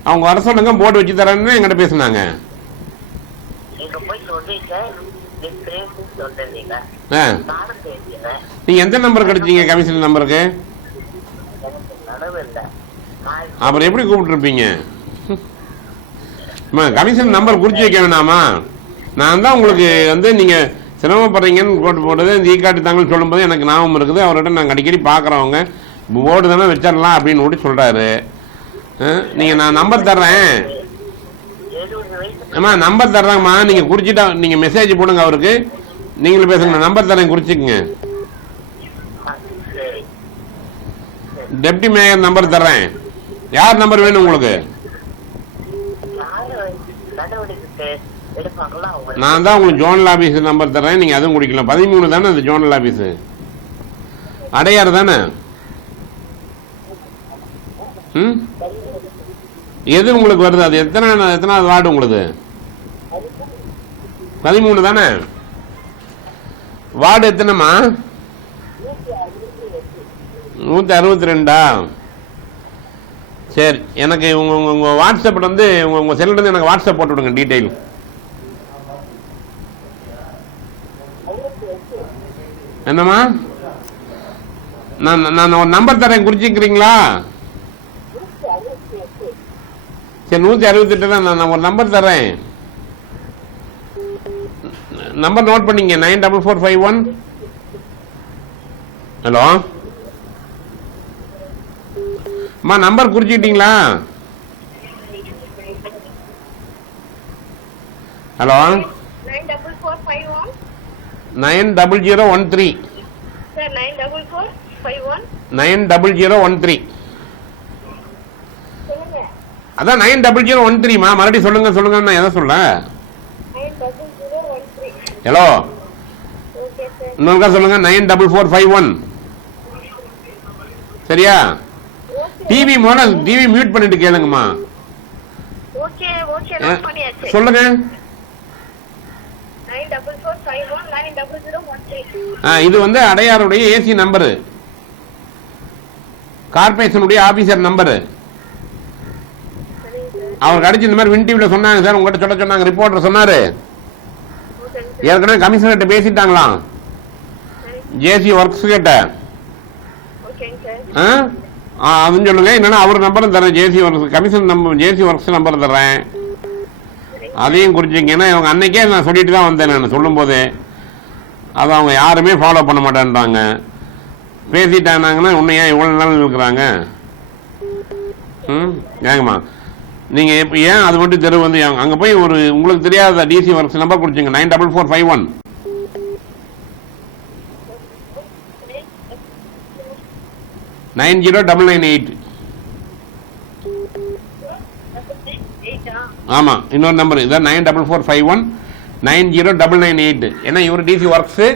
அவங்க வர சொல்லுங்க, போர்டு வச்சு தரேன்னு என்கிட்ட பேசுனாங்க. நீங்க போய் சொல்றீங்க, நீ பேசி சொல்றீங்க. ஆ, நானும் பேசுகிறேன். நீங்க எந்த நம்பர் கிடைச்சீங்க? கமிஷன் நம்பருக்கு? எனக்கு நனவு இல்லை. அப்புறம் எப்படி கூப்பிட்டுருப்பீங்க? கமிஷன் நம்பர் குறிச்சு வைக்க வேணாமா? நான் தான் உங்களுக்கு வந்து நீங்க சிரமப்படுறீங்கன்னு போட்டது இந்த ஈக்காட்டு தாங்கன்னு சொல்லும்போது எனக்கு ஞாபகம் இருக்குது. அவர்கிட்ட நாங்கள் அடிக்கடி பார்க்குறவங்க போர்டு தானே வச்சிடலாம் அப்படின்னு கூட சொல்கிறாரு. நீங்கள் நான் நம்பர் தர்றேன். அம்மா நம்பர் தர்றேங்கம்மா, நீங்கள் குறிச்சிட்டா நீங்கள் மெசேஜ் போடுங்க அவருக்கு. நீங்களும் பேசுங்க, நம்பர் தரேன், குறிச்சிக்கங்க. டெப்டி மேயர் நம்பர் தர்றேன். யார் நம்பர் வேணும் உங்களுக்கு? நான் தான் உங்களுக்கு ஜோனல் ஆபீஸ் நம்பர் தர்றேன், நீங்க அதுவும் குடிக்கலாம். 13 தானே அது ஜோனல் ஆபீஸ், அடையாறு தானே? எது உங்களுக்கு வருது? அது எத்தனாவது வார்டு உங்களுக்கு? 13 தானே? வார்டு எத்தனைமா? 162. சரி, எனக்கு உங்க வாட்ஸ்அப்பில் வந்து உங்க செல்லிருந்து எனக்கு வாட்ஸ்அப் போட்டு விடுங்க டீட்டெயில். என்னம்மா? நான் ஒரு நம்பர் தரேன், குறிச்சிக்கிறீங்களா? சரி, 168 தான். நான் ஒரு நம்பர் தரேன், நம்பர் நோட் பண்ணிங்க. 94451. ஹலோ அம்மா, நம்பர் குறிச்சிக்கிட்டீங்களா? ஹலோ 90013. 90013. அதான் 90013மா. மறுபடியும் சொல்லுங்க. நான் எதை சொல்ல? ஹலோ, இன்னொருக்கா சொல்லுங்க. 94451. சரியா? டிவி மியூட் பண்ணிட்டு கேளுங்கம்மா. சொல்லுங்க. இது வந்து அடையாருடைய ஏசி நம்பரு, கார்பரேஷனுடைய ஆபீசர் நம்பரு. அவர் கடிச்சு இந்த மாதிரி வின் டிவில சொன்னாங்க சார், உங்ககிட்ட சொல்ல சொன்னாங்க, ரிப்போர்ட்டர் சொன்னாரு. ஏற்கனவே கமிஷனர் பேசிட்டாங்களாம், ஜேசி ஒர்க்ஸ் கிட்ட. அதுன்னு சொல்லுங்க. என்னன்னா அவர் நம்பரும் தரேன், ஜேசி ஒர்க்ஸ் கமிஷன் நம்பர், ஜேசி ஒர்க்ஸ் நம்பர் தர்றேன், அதையும் குறிச்சிங்க. ஏன்னா இவங்க அன்னைக்கே நான் சொல்லிட்டு தான் வந்தேன். நான் சொல்லும் போதே அதை அவங்க யாருமே ஃபாலோ பண்ண மாட்டேன்றாங்க. பேசிட்டாங்கன்னா இன்னும் ஏன் இவ்வளோ நாள் இருக்கிறாங்க? ஏங்கம்மா, நீங்கள் இப்போ ஏன் அது மட்டும் தெரு வந்து அங்கே போய் ஒரு உங்களுக்கு தெரியாத டிசி ஒர்க்ஸ் நம்பர் கொடுச்சிங்க, 94451. $90,998. ஆமாம், இன்னொரு நம்பர் இதான் 94451 90,998. ஏன்னா இவர் டிசி ஒர்க்ஸு,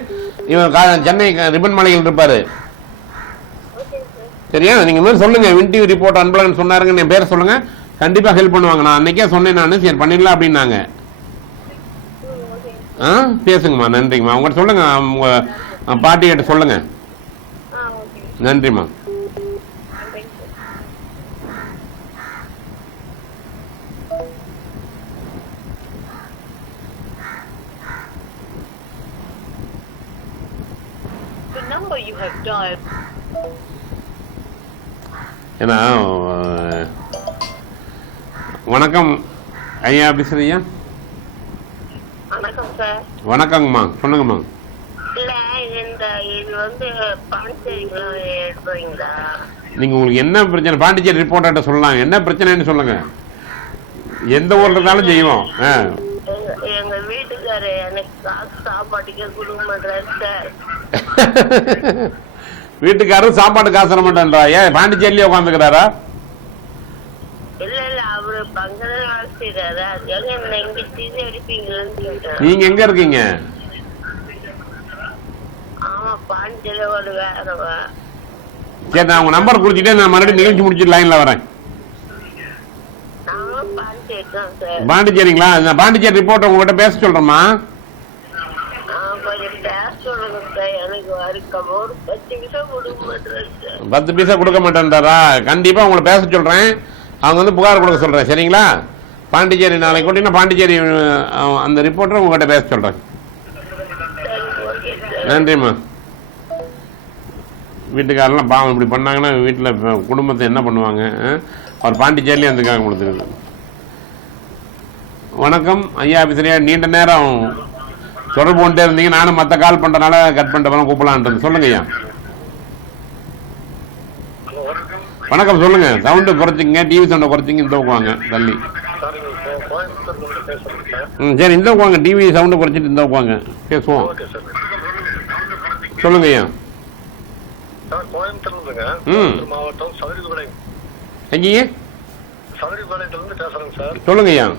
இவர் சென்னை ரிப்பன் மலையில் இருப்பார். சரியா? நீங்கள் மாதிரி சொல்லுங்கள், வின் டிவி ரிப்போர்ட் அனுப்பலான்னு சொன்னாருங்க, என் பேரை சொல்லுங்கள், கண்டிப்பாக ஹெல்ப் பண்ணுவாங்க. நான் அன்றைக்கே சொன்னேன், நான் சரி பண்ணிடலாம் அப்படின்னாங்க. பேசுங்கம்மா. நன்றிங்கம்மா. உங்கள்கிட்ட சொல்லுங்கள், உங்கள் பாட்டிகிட்ட சொல்லுங்கள். நன்றிம்மா. ஏன்னா வணக்கம் ஐயா, பேசுறியா? வணக்கம் சார். வணக்கங்கம்மா, சொல்லுங்கம்மா. இல்ல, இது வந்து பாண்டிச்சேரிக்குள்ள எடுப்பீங்களா? நீங்க உங்களுக்கு என்ன பிரச்சனை பாண்டிச்சேரி ரிப்போர்ட்டர்கிட்ட சொல்லலாம். என்ன பிரச்சனைன்னு சொல்லுங்க, எந்த ஊர்ல இருந்தாலும் செய்வோம். எங்க வீட்டுக்காரர் எனக்கு காசு சாப்பாட்டுக்கே கொடுக்க மாட்டாரு சார். வீட்டுக்காரரு சாப்பாடு காசு தர மாட்டேன்றா. ஏன் பாண்டிச்சேரியிலே உட்காந்துக்கிறாரா? இல்ல அவரு பங்கதான் வேலை செய்யறாரு. அதுக்காக என்ன எங்க தீர்ந்து அடிப்பீங்களான்னு கேட்டேன். நீங்க எங்க இருக்கீங்க? ஆமா பாண்டியில ஒரு வேறவா. சரி, நான் உங்க நம்பர் குடிச்சிட்டே நான் மறுபடியும் நிகழ்ச்சி முடிச்சுட்டு லைன்ல வரேன். நாங்களும் பாண்டிச்சேரி தான் சார். பாண்டிச்சேரிங்களா? நான் பாண்டிச்சேரி ரிப்போர்ட் உங்ககிட்ட பேச சொல்றேம்மா. கொஞ்சம் பேச சொல்லுங்க சார். எனக்கு வரைக்கும் ஒரு 10 நிமிஷம் கொடுக்க மாட்டேன் சார். 10 பைசா கொடுக்க மாட்டேன்றாரா? கண்டிப்பா உங்களை பேச சொல்றேன். அவங்க வந்து புகார் கொடுக்க சொல்றேன். சரிங்களா? பாண்டிச்சேரி நாளைக்கு கூட்டிங்கன்னா பாண்டிச்சேரி அந்த ரிப்போர்ட்டர் உங்ககிட்ட பேச சொல்றேன். நன்றிம்மா. வீட்டுக்காரெல்லாம் பாவம் இப்படி பண்ணாங்கன்னா வீட்டில் குடும்பத்தை என்ன பண்ணுவாங்க? அவர் பாண்டிச்சேரியிலே வந்துருக்காங்க கொடுத்துருக்கு. வணக்கம் ஐயா, ஆஃபீஸரையா நீண்ட நேரம் தொடர்பு கொண்டே இருந்தீங்க. நானும் மற்ற கால் பண்ணுறனால கட் பண்ணிட்டு கூப்பிடலான்றது. சொல்லுங்க ஐயா. வணக்கம், சொல்லுங்க. சவுண்டு குறைச்சிங்க, டிவி சவுண்டை குறைச்சிங்க. இந்த உட்காங்க தள்ளி. சரி, இந்த உட்காங்க. டிவி சவுண்டை குறைச்சிட்டு இந்த உட்காங்க, பேசுவோம். சொல்லுங்க ஐயா. மாவட்டம் சதுரபாளையம். எங்கேயே? சதுரபாளையத்திலிருந்து பேசுறேங்க சார். சொல்லுங்க ஐயா.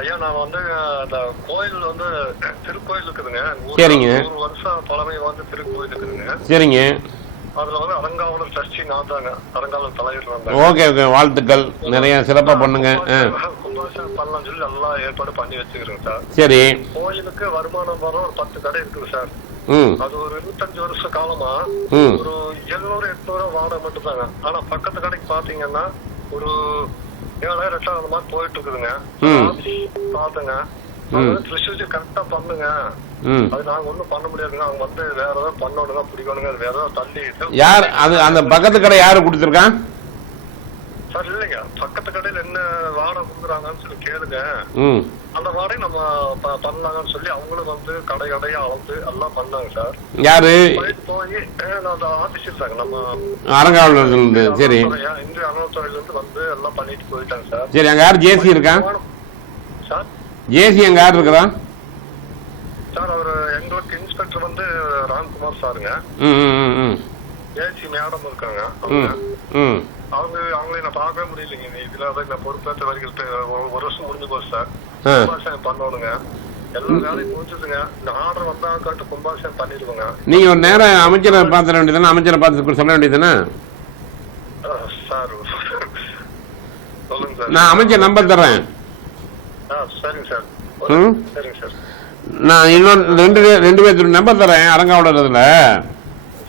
ஐயா, நான் வந்து அந்த கோயில் வந்து திருக்கோயில் இருக்குதுங்க. சரிங்க. 100 வருஷம் பழமை வந்து திருக்கோயில் இருக்குதுங்க. சரிங்க. அதுல வந்து அறங்காவலர் ட்ரஸ்டி நான் தாங்க அறங்காவலர் தலைவர். ஓகே ஓகே, வாழ்த்துக்கள். நிறைய சிறப்பா பண்ணுங்க. கும்பாபிஷேகம் பண்ணலாம்னு சொல்லி நல்லா ஏற்பாடு பண்ணி வச்சுக்கிறேங்க சார். சரி. கோயிலுக்கு வருமானம் வர ஒரு 10 கடை இருக்குது சார். அது ஒரு 25 வருஷ காலமா ஒரு 700-800 வாடகை மட்டும் தாங்க. ஆனா பக்கத்து கடைக்கு பாத்தீங்கன்னா ஒரு 7,000-8,000 அந்த மாதிரி போயிட்டு இருக்குதுங்க. பாத்துங்க, கரெக்டா பண்ணுங்க. அது நாங்க ஒண்ணும் பண்ண முடியாதுங்க. அவங்க வந்து வேற ஏதாவது பண்ணணுங்க, பிடிக்கணுங்க, வேற ஏதாவது தள்ளி. யார் அது? அந்த பக்கத்து கடை யாரு கொடுத்துருக்கான் சார்? இல்லைங்க, பக்கத்து கடையில என்ன வாடகை கொடுக்குறாங்கன்னு சொல்லி கேளுங்க. அந்த வாடகை நம்ம பண்ணலாங்கன்னு சொல்லி அவங்களும் வந்து கடையா அளந்து எல்லாம் பண்ணாங்க சார். யாரு? போய் அந்த ஆபீஸ் இருக்காங்க நம்ம அறங்காவலர். சரி, இந்திய அறநிலையத்துறையில இருந்து வந்து எல்லாம் பண்ணிட்டு போயிட்டாங்க சார். சரி, அங்க யாரு ஜேசி இருக்கான் சார்? ஜேசி அங்க யாரு இருக்கிறான் சார்? அவரு எங்களுக்கு இன்ஸ்பெக்டர் வந்து ராம்குமார் சாருங்க. ஏசி மேடம் இருக்காங்க. அவங்களை நான் பார்க்கவே முடியலைங்க. இதுல நான் பொறுப்பேற்ற வரைக்கும் 1 வருஷம் முடிஞ்சு போச்சு சார். கும்பாபிஷேகம் பண்ணணுங்க. எல்லா வேலையும் முடிஞ்சதுங்க. இந்த ஆர்டர் வந்தாக்காட்டு கும்பாபிஷேகம் பண்ணிடுவோங்க. நீங்க ஒரு நேரம் அமைச்சரை பார்த்துட வேண்டியதானே? அமைச்சரை பார்த்து சொல்ல வேண்டியதானே சார்? சொல்லுங்க சார். நான் அமைச்சர் நம்பர் தர்றேன். சரிங்க சார். சரிங்க சார். நான் இன்னொரு 2 பேர் நம்பர் தரேன் அறங்காவலர்ல.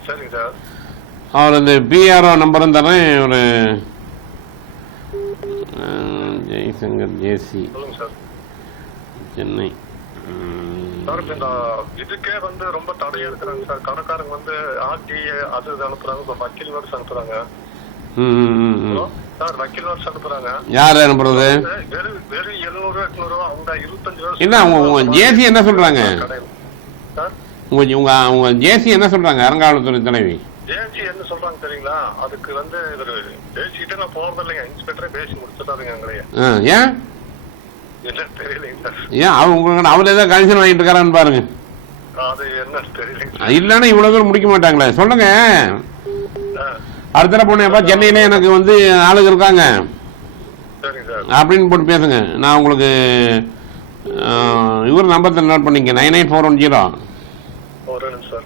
சரிங்க சார். அவர் இந்த பிஆர்ஓ நம்பரும் தரேன். ஒரு ஜெய்சங்கர் ஜேசி, சென்னை. சார், இந்த இதுக்கே வந்து ரொம்ப தடையா இருக்கிறாங்க சார். கடைக்காரங்க வந்து ஆர்டிஏ அது அனுப்புறாங்க, வக்கீல் நோட்ஸ் அனுப்புறாங்க சார். வக்கீல் நோட்ஸ் அனுப்புறாங்க. யாரு அனுப்புறது? வெறும் 700-800 அவங்க 25 வருஷம். என்ன உங்க ஜேசி என்ன சொல்றாங்க? உங்க ஜேசி என்ன சொல்றாங்க? அறங்காவலத்துறை தலைவி ஜேசி என்ன சொல்றாங்க தெரியுங்களா? அதுக்கு வந்து பேசிக்கிட்டே நான் போறது இல்லைங்க. இன்ஸ்பெக்டரே பேசி முடிச்சுட்டாருங்க எங்களையே. ஏன் என்ன தெரியலைங்க சார். ஏன் அவர் ஏதாவது கமிஷன் வாங்கிட்டு இருக்காரான்னு பாருங்க. அது என்ன தெரியலைங்க. இல்லன்னா இவ்வளவு தூரம் முடிக்க மாட்டாங்களே. சொல்லுங்க. அடுத்த பொண்ணு சென்னையில எனக்கு வந்து ஆளுங்க இருக்காங்க அப்படின்னு போட்டு பேசுங்க. நான் உங்களுக்கு இவர் நம்பர் நோட் பண்ணிக்க. 99410. சார்,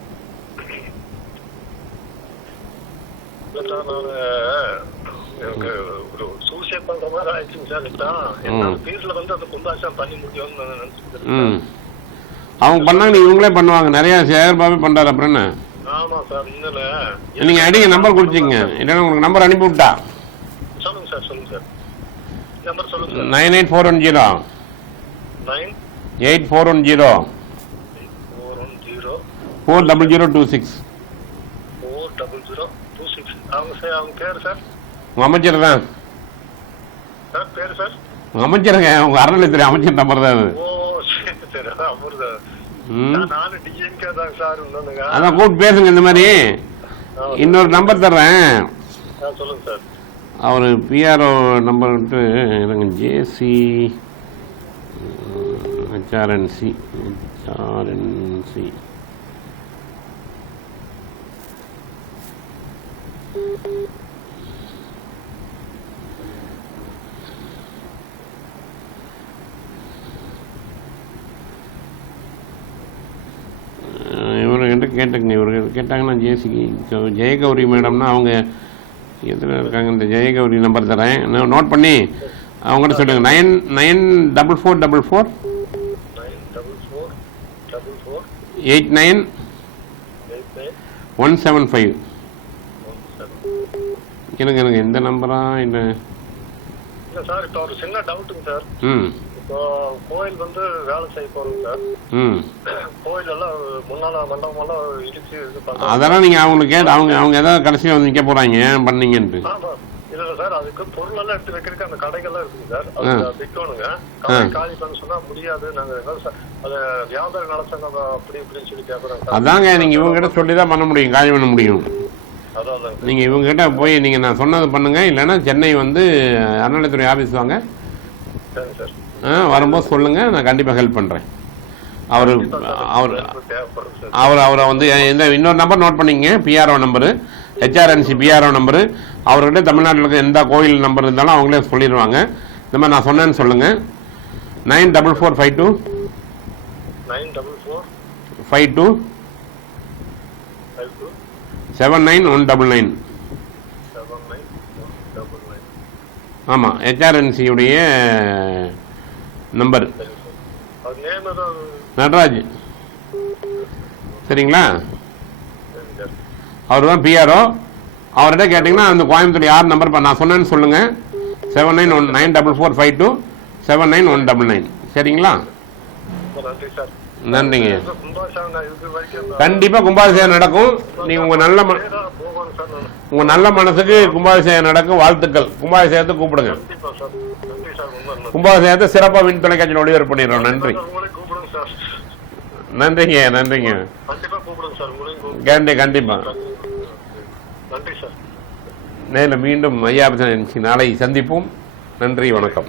எனக்கு ஒரு சூசைட் பண்ற மாதிரி ஆயிடுச்சுங்க சார். வீட்டுல வந்து அந்த கும்பாபிஷேகம் பண்ணி முடியும்னு நினைச்சிருக்கேன். அவங்க பண்ணாங்க, இவங்களே பண்ணுவாங்க. நிறைய சேகர்பாபே பண்றாரு. அப்புறம் என்ன? ஆமா சார். நீங்க அடிங்க, நம்பர் கொடுத்தீங்க. இல்லைன்னா உங்களுக்கு நம்பர் அனுப்பி விட்டா. சொல்லுங்க சார். சொல்லுங்க சார். நம்பர் சொல்லுங்க. 98410. 98410 40026. 40026. அவங்க பேரு சார்? உங்க அமைச்சர் தான் பேரு சார்? உங்க அமைச்சருங்க. உங்க அறநிலையத்துறை அமைச்சர் நம்பர் தான் அது. அதான் கூப்பிட்டு பேசுங்க. இந்த மாதிரி இன்னொரு நம்பர் தர்றேன். சொல்லுங்க சார். அவரு பிஆர்ஓ நம்பர் விட்டு எனக்கு ஜேசி ஹெச்ஆர்என்சி கேட்டுங்க, இவர்கள் கேட்டாங்கன்னா ஜெயகௌரி மேடம்னா அவங்க எதில் இருக்காங்க, இந்த ஜெயகௌரி நம்பர் தரேன், நோட் பண்ணி அவங்கள்ட்ட சொல்லுங்கள். 994444 89 175. எந்த நம்பரா இல்லை இல்ல சார், இப்போ ஒரு சின்ன டவுட்டுங்க சார். இப்போ கோயில் வந்து வேலை செய்ய போறோம் சார். கோயில் எல்லாம் முன்னால மண்டபம் எல்லாம் இடிச்சு இது பண்ண, அதெல்லாம் நீங்க அவங்களுக்கு கேட்டு அவங்க ஏதாவது கடைசியில் வந்து நிற்க போறாங்க ஏன் பண்ணீங்கன்ட்டு. இல்ல சார், அதுக்கு பொருள் எல்லாம் எடுத்து வைக்கிறதுக்கு அந்த கடைகள்லாம் இருக்குங்க சார். அது விற்கணுங்க. கடை காலி பண்ண சொன்னா முடியாது, நாங்க அது வியாபார நலசங்கம் அப்படி இப்படின்னு சொல்லி கேட்கறோம். அதாங்க நீங்க இவங்க கிட்ட சொல்லி தான் பண்ண முடியும், காலி பண்ண முடியும். நீங்க இவங்க கிட்ட போய் நீங்க நான் சொன்னது பண்ணுங்க, இல்லைன்னா சென்னை வந்து அறநிலையத்துறை ஆபீஸ் வாங்க, வரும்போது சொல்லுங்க, நான் கண்டிப்பா ஹெல்ப் பண்றேன். அவரை வந்து இன்னொரு நம்பர் நோட் பண்ணிக்கங்க, PRO number, HRNC PRO number. அவர்கிட்ட தமிழ்நாட்டில் இருக்க எந்த கோயில் நம்பர் இருந்தாலும் அவங்களே சொல்லிடுவாங்க. இந்த மாதிரி நான் சொன்னேன்னு சொல்லுங்க. 94452 79199. ஆமாம், ஹெச்ஆர்என்சியுடைய நம்பர் நடராஜ். சரிங்களா? அவர் தான் பிஆர்ஓ. அவர்கிட்ட கேட்டிங்கன்னா அந்த கோயம்புத்தூர் யார் நம்பர் நான் சொன்னேன்னு சொல்லுங்கள். 799452 79199. சரிங்களா? நன்றிங்க. கண்டிப்பாக கும்பாபிஷேகம் நடக்கும். நீங்கள் உங்கள் நல்ல மனசுக்கு கும்பாபிஷேகம் நடக்கும். வாழ்த்துக்கள். கும்பாபிஷேகத்தை கூப்பிடுங்க. கும்பாபிஷேகத்தை சிறப்பாக வின் தொலைக்காட்சியில் ஒளிபரப்பு பண்ணிடுறோம். நன்றி. நன்றிங்க. கண்டிப்பா நேரில் மீண்டும் ஐயா நாளை சந்திப்போம். நன்றி, வணக்கம்.